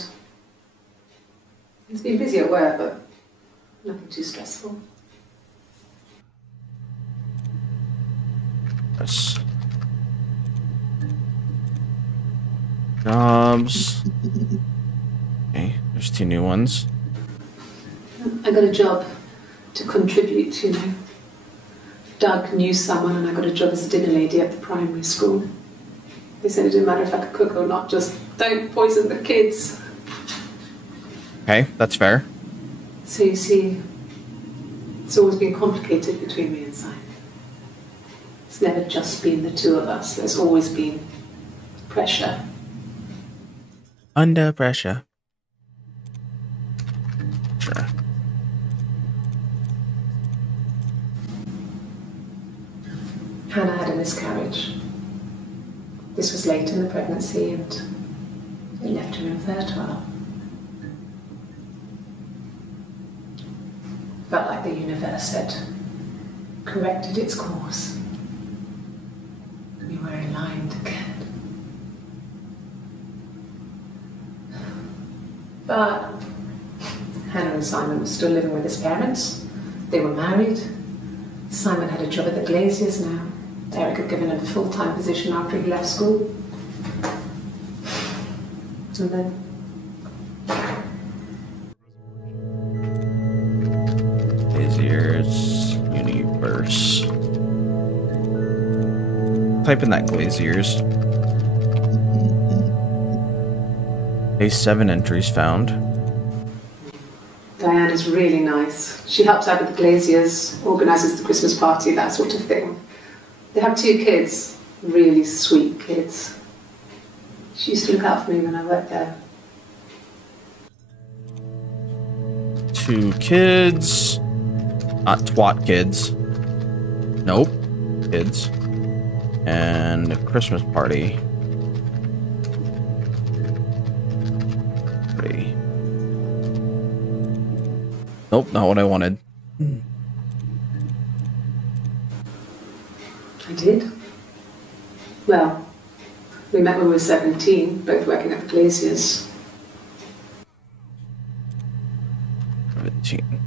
He's been busy at work, but nothing too stressful. Yes. Jobs. Okay, there's 2 new ones. I got a job to contribute, you know. Doug knew someone and I got a job as a dinner lady at the primary school. They said it didn't matter if I could cook or not, just don't poison the kids. Okay, that's fair. So you see, it's always been complicated between me and Simon. It's never just been the two of us. There's always been pressure. Under pressure. Sure. Hannah had a miscarriage. This was late in the pregnancy and it left her infertile. Felt like the universe had corrected its course. We were aligned again. But Hannah and Simon were still living with his parents. They were married. Simon had a job at the Glaziers now. Eric had given him a full-time position after he left school. And then... Glaziers Universe. Type in that Glaziers. A 7 entries found. Diane is really nice. She helps out with the Glaziers, organises the Christmas party, that sort of thing. They have 2 kids, really sweet kids. She used to look out for me when I worked there. 2 kids. Not twat kids. Nope. Kids. And a Christmas party. Pretty. Nope, not what I wanted. I did. Well, we met when we were 17, both working at the Glaziers. 13.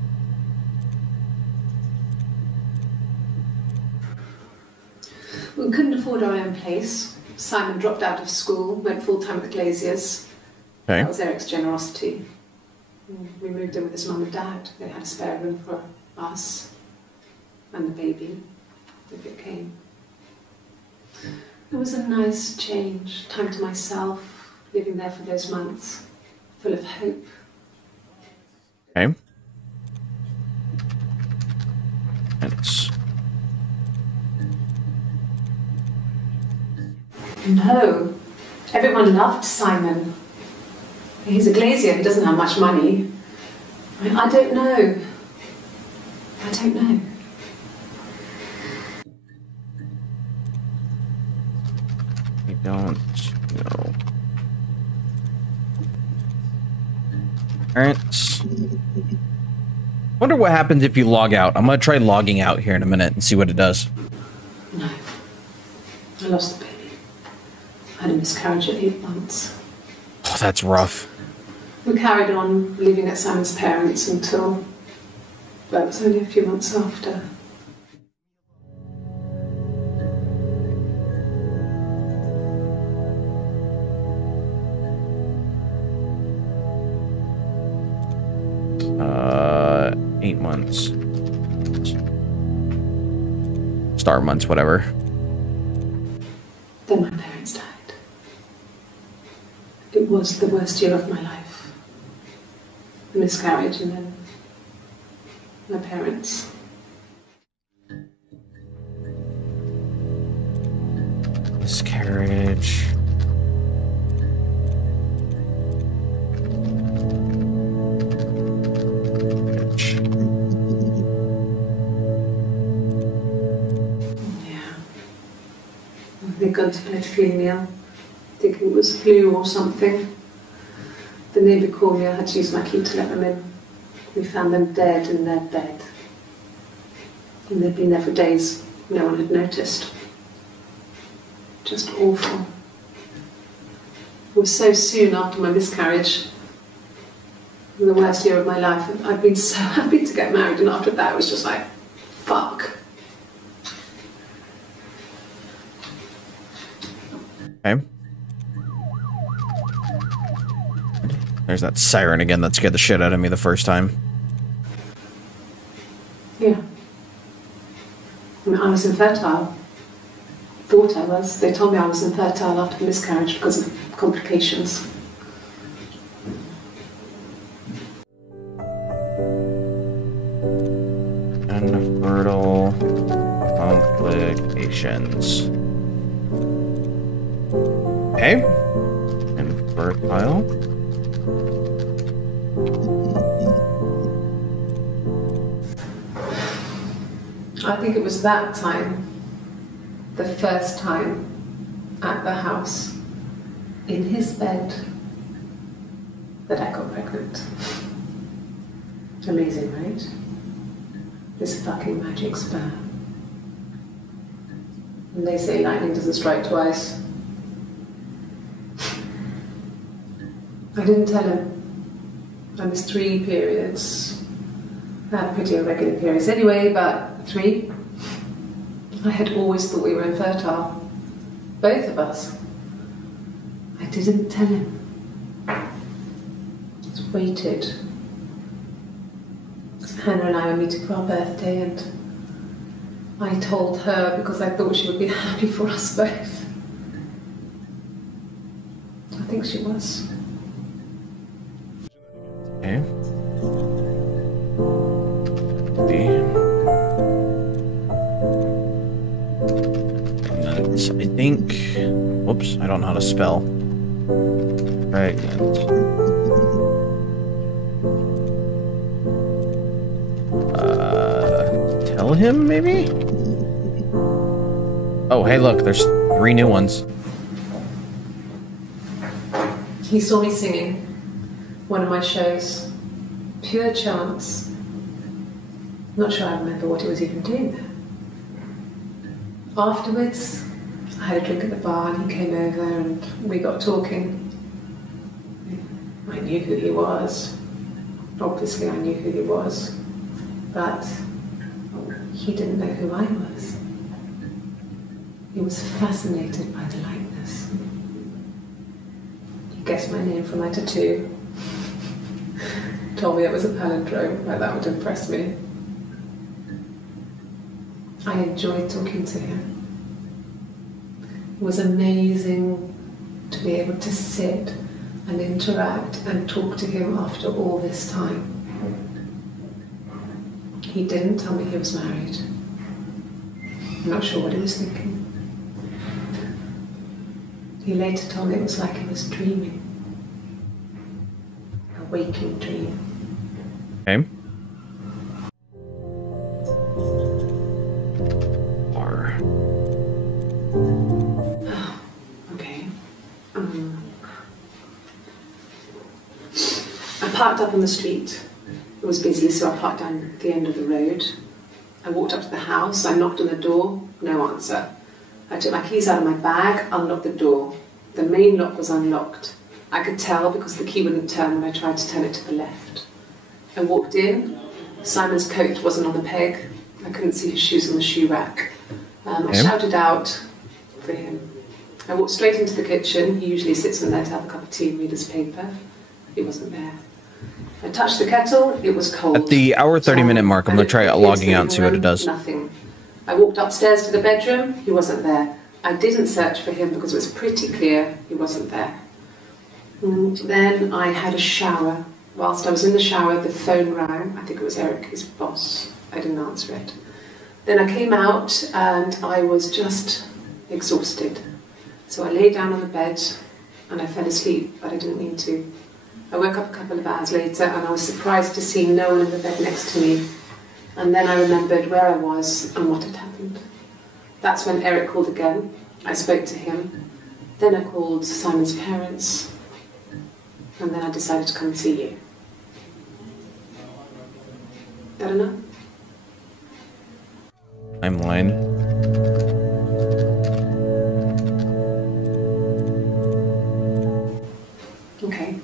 We couldn't afford our own place. Simon dropped out of school, went full-time with the Glaziers. Okay. That was Eric's generosity. We moved in with his mum and dad. They had a spare room for us and the baby, if it came. It was a nice change, time to myself, living there for those months, full of hope. Okay. Thanks. No, everyone loved Simon. He's a glazier, he doesn't have much money. I don't know. I don't know. I don't know. Parents. Wonder what happens if you log out. I'm gonna try logging out here in a minute and see what it does. No. I lost the baby. I had a miscarriage at 8 months. Oh, that's rough. We carried on living at Simon's parents until, well, it was only a few months after. Uh, 8 months. Star months, whatever. Then my parents died. It was the worst year of my life. A miscarriage and then my parents. Miscarriage. They'd gone to bed feeling ill, thinking it was flu or something. The neighbour called me, I had to use my key to let them in. We found them dead in their bed. And they'd been there for days, no one had noticed. Just awful. It was so soon after my miscarriage, the worst year of my life. I'd been so happy to get married, and after that it was just like, fuck. Okay. There's that siren again that scared the shit out of me the first time. Yeah. I was infertile. Thought I was. They told me I was infertile after the miscarriage because of complications. Infertile complications. Okay. Infertile. I think it was that time, the first time at the house, in his bed, that I got pregnant. Amazing, right? This fucking magic sperm. And they say lightning doesn't strike twice. I didn't tell him. I missed 3 periods. I had pretty irregular periods anyway, but 3. I had always thought we were infertile. Both of us. I didn't tell him. Just waited. Hannah and I were meeting for our birthday, and I told her because I thought she would be happy for us both. I think she was. Okay. I think. Whoops, I don't know how to spell. Pregnant. Tell him, maybe? Oh, hey, look, there's 3 new ones. He saw me singing one of my shows. Pure chance. Not sure I remember what he was even doing there. Afterwards, I had a drink at the bar and he came over and we got talking. I knew who he was. Obviously I knew who he was, but he didn't know who I was. He was fascinated by the likeness. He guessed my name from my tattoo. Told me it was a palindrome, like that would impress me. I enjoyed talking to him. It was amazing to be able to sit and interact and talk to him after all this time. He didn't tell me he was married. I'm not sure what he was thinking. He later told me it was like he was dreaming. A waking dream. Okay. Okay. I parked up on the street. It was busy, so I parked down the end of the road. I walked up to the house, I knocked on the door, no answer. I took my keys out of my bag, unlocked the door. The main lock was unlocked. I could tell because the key wouldn't turn when I tried to turn it to the left. I walked in. Simon's coat wasn't on the peg. I couldn't see his shoes on the shoe rack. I shouted out for him. I walked straight into the kitchen. He usually sits in there to have a cup of tea and read his paper. He wasn't there. I touched the kettle. It was cold. At the hour 30-minute mark, I'm going to try logging out and see what it does. Nothing. I walked upstairs to the bedroom. He wasn't there. I didn't search for him because it was pretty clear he wasn't there. And then I had a shower. Whilst I was in the shower, the phone rang. I think it was Eric, his boss. I didn't answer it. Then I came out and I was just exhausted. So I lay down on the bed and I fell asleep, but I didn't mean to. I woke up a couple of hours later and I was surprised to see no one in the bed next to me. And then I remembered where I was and what had happened. That's when Eric called again. I spoke to him. Then I called Simon's parents. And then I decided to come and see you. That enough? Timeline. Okay.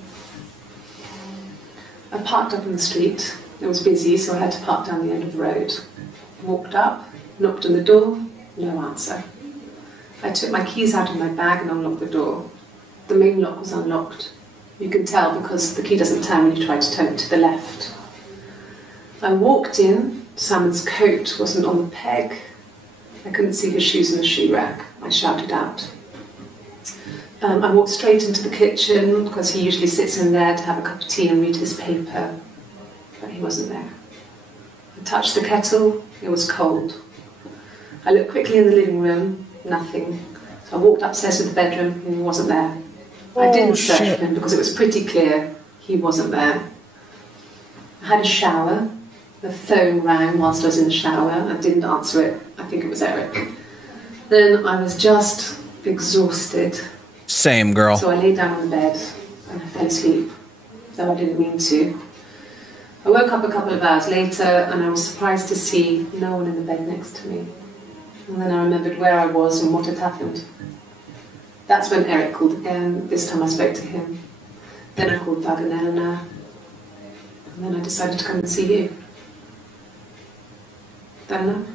I parked up on the street. It was busy, so I had to park down the end of the road. Walked up, knocked on the door, no answer. I took my keys out of my bag and unlocked the door. The main lock was unlocked. You can tell because the key doesn't turn when you try to turn it to the left. I walked in. Simon's coat wasn't on the peg. I couldn't see his shoes in the shoe rack. I shouted out. I walked straight into the kitchen because he usually sits in there to have a cup of tea and read his paper. But he wasn't there. I touched the kettle. It was cold. I looked quickly in the living room. Nothing. So I walked upstairs to the bedroom and he wasn't there. I didn't search for him because it was pretty clear he wasn't there. I had a shower. The phone rang whilst I was in the shower. I didn't answer it. I think it was Eric. Then I was just exhausted. Same, girl. So I lay down on the bed and I fell asleep, though I didn't mean to. I woke up a couple of hours later and I was surprised to see no one in the bed next to me. And then I remembered where I was and what had happened. That's when Eric called again. This time I spoke to him. Then I called Doug and Eleanor. And then I decided to come and see you. That enough?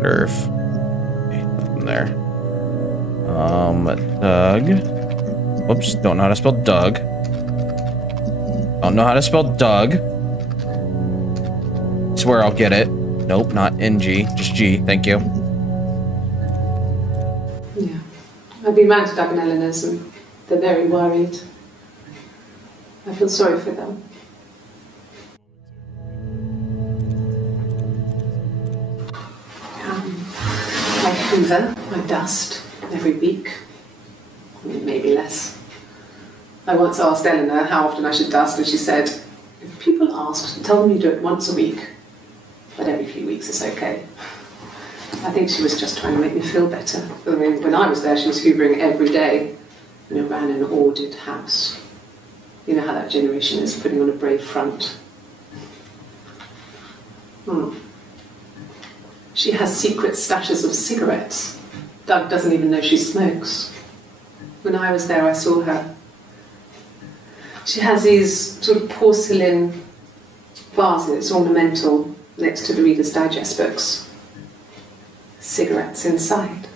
Nerf. Okay, nothing there. Doug. Whoops, don't know how to spell Doug. Don't know how to spell Doug. Swear I'll get it. Nope, not NG, just G, thank you. Yeah. I've been round to Doug and Eleanor's and they're very worried. I feel sorry for them. I hoover, I dust every week. Maybe less. I once asked Eleanor how often I should dust and she said, if people ask, tell them you do it once a week, but every few weeks is okay. I think she was just trying to make me feel better. I mean, when I was there, she was hoovering every day. Ran an ordered house. You know how that generation is, putting on a brave front. She has secret stashes of cigarettes. Doug doesn't even know she smokes. When I was there, I saw her. She has these sort of porcelain vases, ornamental, next to the Reader's Digest books. Cigarettes inside.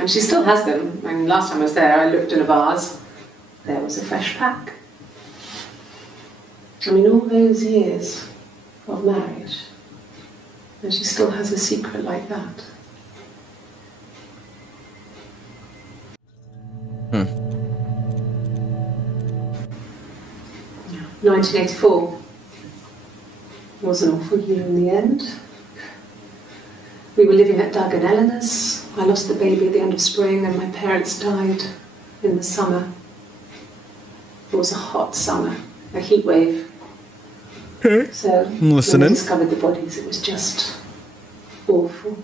And she still has them. I mean, last time I was there, I looked in a vase. There was a fresh pack. I mean, all those years of marriage, and she still has a secret like that. 1984 was an awful year in the end. We were living at Doug and Eleanor's. I lost the baby at the end of spring and my parents died in the summer. It was a hot summer, a heat wave. So I'm listening. when we discovered the bodies, it was just awful.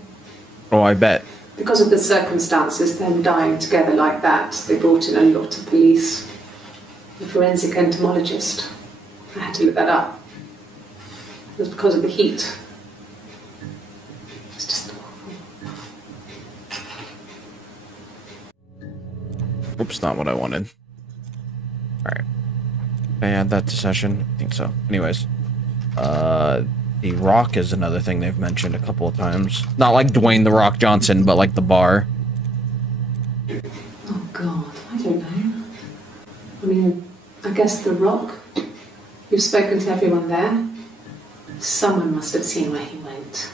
Oh, I bet. Because of the circumstances, them dying together like that, they brought in a lot of police. A forensic entomologist. I had to look that up. It was because of the heat. It was just awful. Oops, not what I wanted. Alright. Did I add that to session? I think so. Anyways. The Rock is another thing they've mentioned a couple of times. Not like Dwayne The Rock Johnson, but like the bar. Oh God, I don't know. I mean, I guess The Rock. You've spoken to everyone there. Someone must have seen where he went.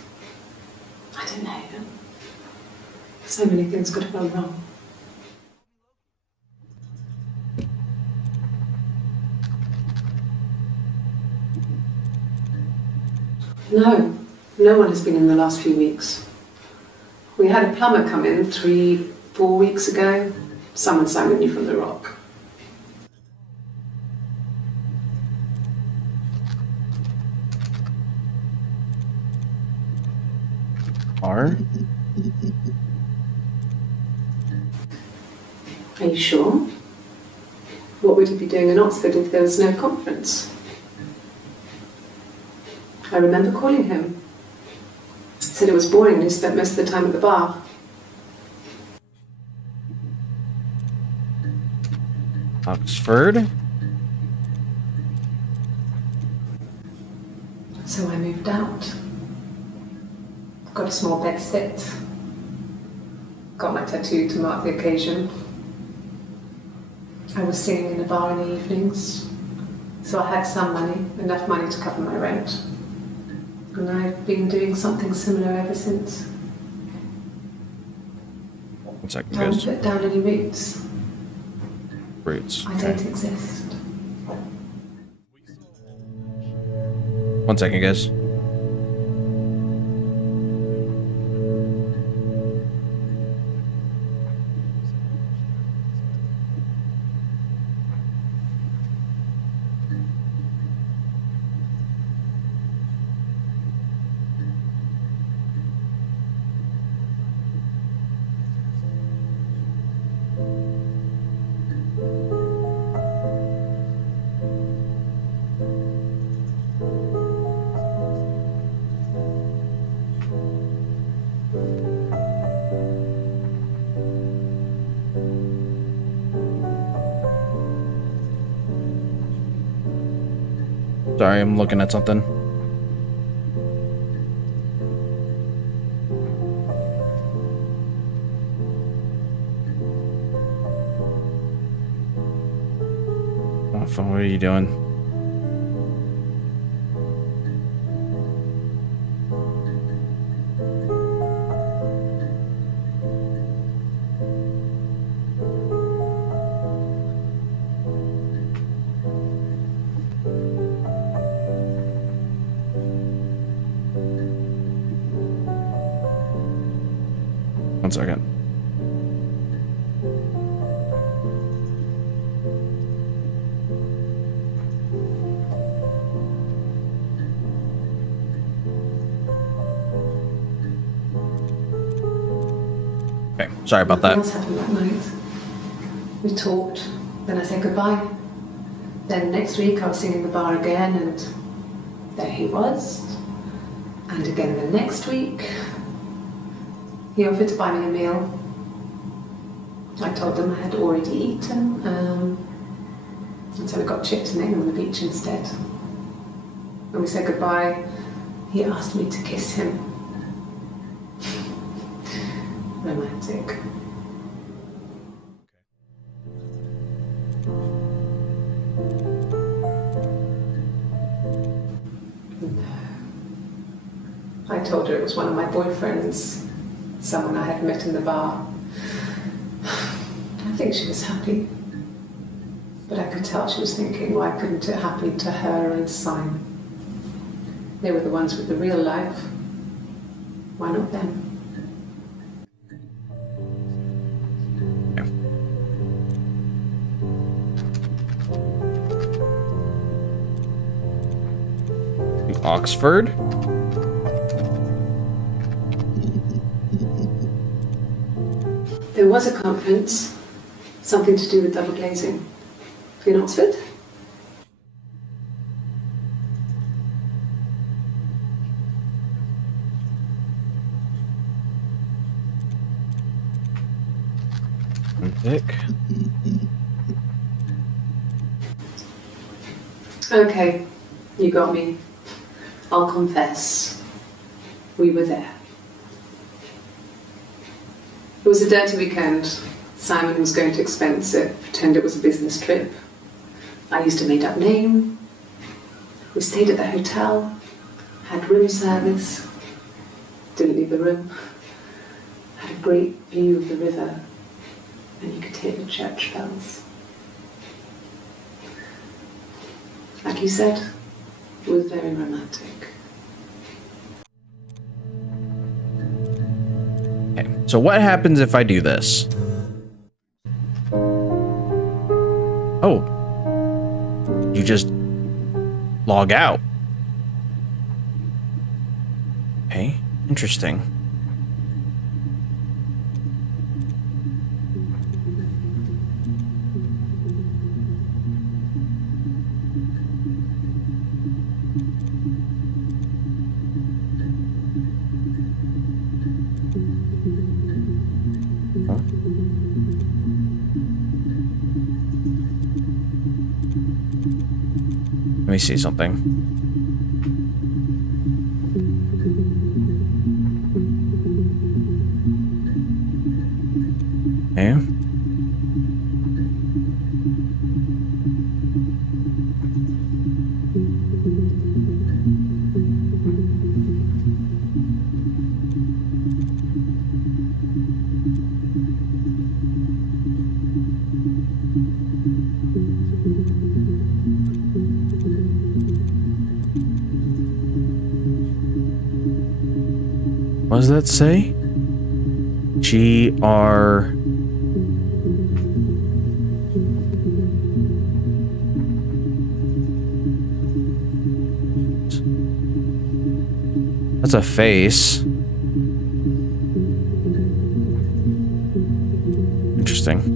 I don't know. So many things could have gone wrong. No one has been in the last few weeks. We had a plumber come in 3-4 weeks ago. Someone sang with me from The Rock. Are you sure? What would he be doing in Oxford if there was no conference? I remember calling him. He said it was boring and he spent most of the time at the bar. Oxford? So I moved out. Got a small bedsit. Got my tattoo to mark the occasion. I was singing in a bar in the evenings. So I had some money, enough money to cover my rent. And I've been doing something similar ever since. 1 second, I haven't guys. put down any roots. Roots. I don't exist. 1 second, guys. Sorry, I'm looking at something. Oh, what are you doing? One second. Okay, sorry about that. Nothing else happened that night. We talked, then I said goodbye. Then next week I was singing the bar again and there he was. And again the next week. He offered to buy me a meal. I told him I had already eaten, and so we got chips and egg on the beach instead. When we said goodbye, he asked me to kiss him. Romantic. No. I told her it was one of my boyfriends, someone I had met in the bar. I think she was happy, but I could tell she was thinking, why couldn't it happen to her and Simon? They were the ones with the real life. Why not them? Oxford? There was a conference, something to do with double glazing. In Oxford? Okay, you got me. I'll confess. We were there. It was a dirty weekend. Simon was going to expense it, pretend it was a business trip. I used a made-up name. We stayed at the hotel, had room service, didn't leave the room, had a great view of the river, and you could hear the church bells. Like you said, it was very romantic. Okay, so what happens if I do this? Oh. You just log out. Okay, interesting. Let me see something. Okay. What does that say? GR. That's a face. Interesting.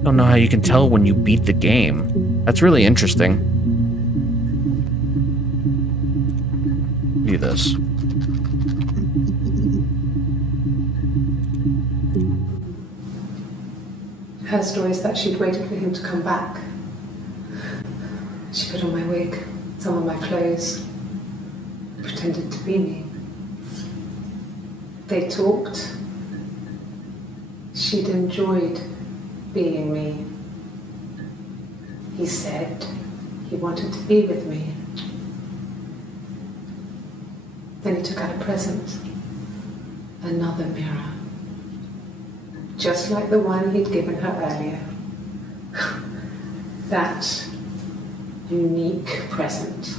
I don't know how you can tell when you beat the game. That's really interesting. Do this. Her story is that she'd waited for him to come back. She put on my wig, some of my clothes, pretended to be me. They talked. She'd enjoyed being me. He said he wanted to be with me. Then he took out a present. Another mirror. Just like the one he'd given her earlier. That unique present.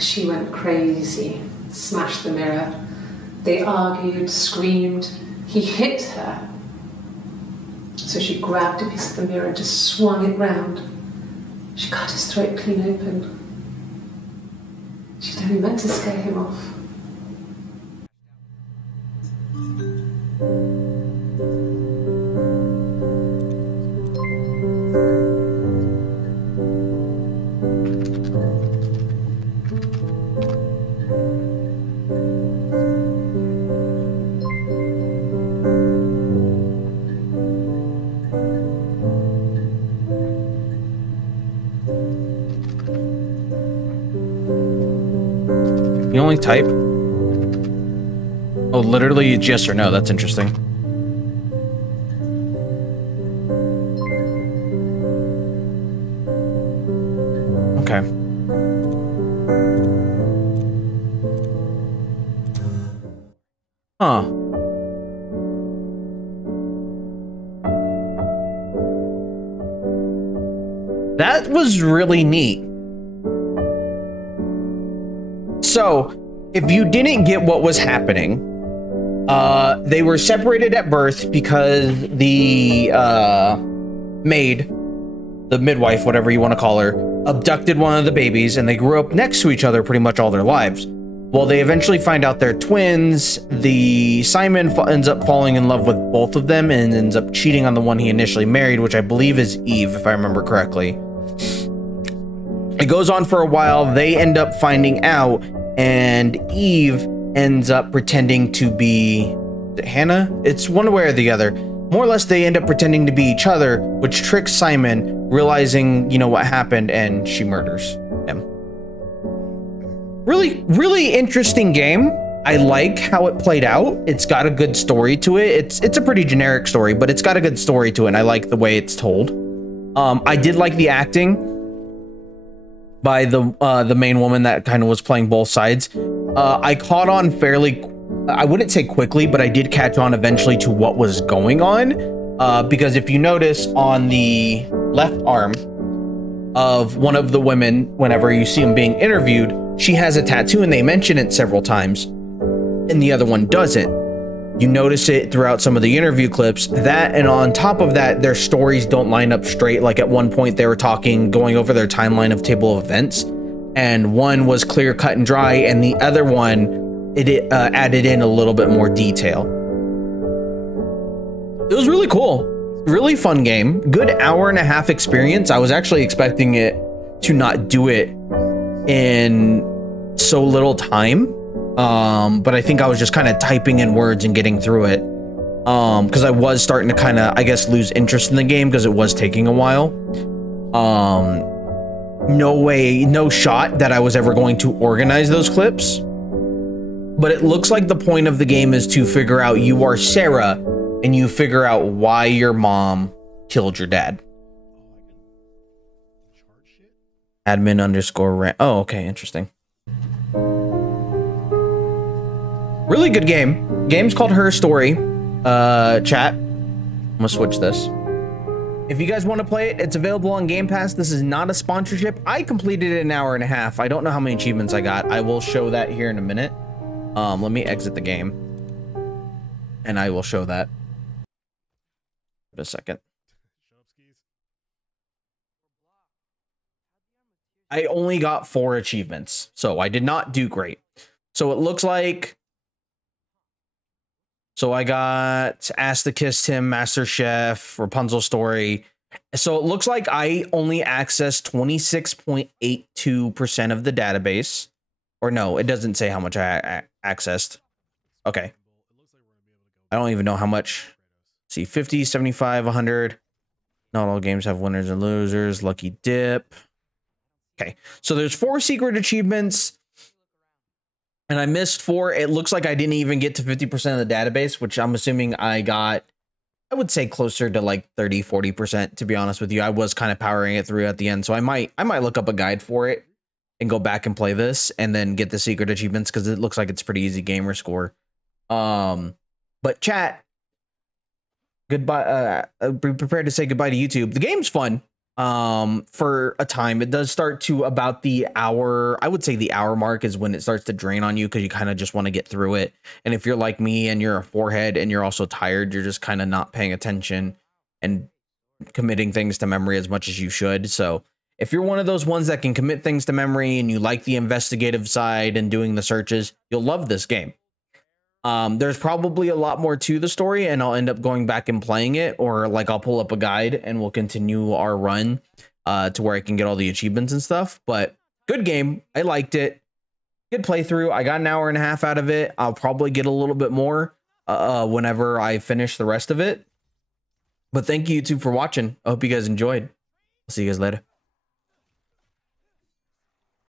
She went crazy, smashed the mirror. They argued, screamed. He hit her. So she grabbed a piece of the mirror and just swung it round. She cut his throat clean open. She'd only meant to scare him off. You only type? Oh, literally it's yes or no. That's interesting. Okay. Huh. That was really neat. So, if you didn't get what was happening, they were separated at birth because the maid, the midwife, whatever you want to call her, abducted one of the babies, and they grew up next to each other pretty much all their lives. Well, they eventually find out they're twins. Simon ends up falling in love with both of them and ends up cheating on the one he initially married, which I believe is Eve, if I remember correctly. It goes on for a while. They end up finding out, and Eve ends up pretending to be Hannah. It's one way or the other. More or less, they end up pretending to be each other, which tricks Simon, realizing, you know, what happened, and she murders him. Really, really interesting game. I like how it played out. It's got a good story to it. It's a pretty generic story, but it's got a good story to it, and I like the way it's told. I did like the acting by the main woman that kind of was playing both sides. I caught on fairly, I wouldn't say quickly, but I did catch on eventually to what was going on. Because if you notice on the left arm of one of the women, whenever you see him being interviewed, she has a tattoo, and they mention it several times, and the other one doesn't. You notice it throughout some of the interview clips. That, and on top of that, their stories don't line up straight. Like at one point they were going over their timeline of table of events, and one was clear, cut, and dry, and the other one, it added in a little bit more detail. It was really cool. Really fun game. Good hour-and-a-half experience. I was actually expecting it to not do it in so little time. But I think I was just kind of typing in words and getting through it. Because I was starting to kind of, I guess, lose interest in the game because it was taking a while. No way, no shot that I was ever going to organize those clips. But it looks like the point of the game is to figure out you are Sarah and you figure out why your mom killed your dad. Admin _rant. Oh, okay, interesting. Really good game. Game's called Her Story. Chat. I'm gonna switch this. If you guys want to play it, it's available on Game Pass. This is not a sponsorship. I completed it in an hour-and-a-half. I don't know how many achievements I got. I will show that here in a minute. Let me exit the game, and I will show that. Wait a second. I only got 4 achievements, so I did not do great. So it looks like... So I got Ask the Kissed Him, Master Chef, Rapunzel Story. So it looks like I only accessed 26.82% of the database. Or no, it doesn't say how much I accessed. Okay. I don't even know how much. Let's see, 50, 75, 100. Not all games have winners and losers. Lucky Dip. Okay, so there's 4 secret achievements. And I missed 4. It looks like I didn't even get to 50% of the database, which I'm assuming I got, I would say closer to like 30, 40%, to be honest with you. I was kind of powering it through at the end. So I might look up a guide for it and go back and play this and then get the secret achievements, because it looks like it's pretty easy gamer score. But chat, goodbye. Be prepared to say goodbye to YouTube. The game's fun. For a time. It does start to about the hour, I would say the hour mark is when it starts to drain on you, because you kind of just want to get through it. And if you're like me and you're a forehead and you're also tired, you're just kind of not paying attention and committing things to memory as much as you should. So If you're one of those ones that can commit things to memory and you like the investigative side and doing the searches, you'll love this game. There's probably a lot more to the story, and I'll end up going back and playing it, or like I'll pull up a guide and we'll continue our run to where I can get all the achievements and stuff. But good game. I liked it. Good playthrough. I got an hour and a half out of it. I'll probably get a little bit more whenever I finish the rest of it. But thank you YouTube for watching. I hope you guys enjoyed. I'll see you guys later.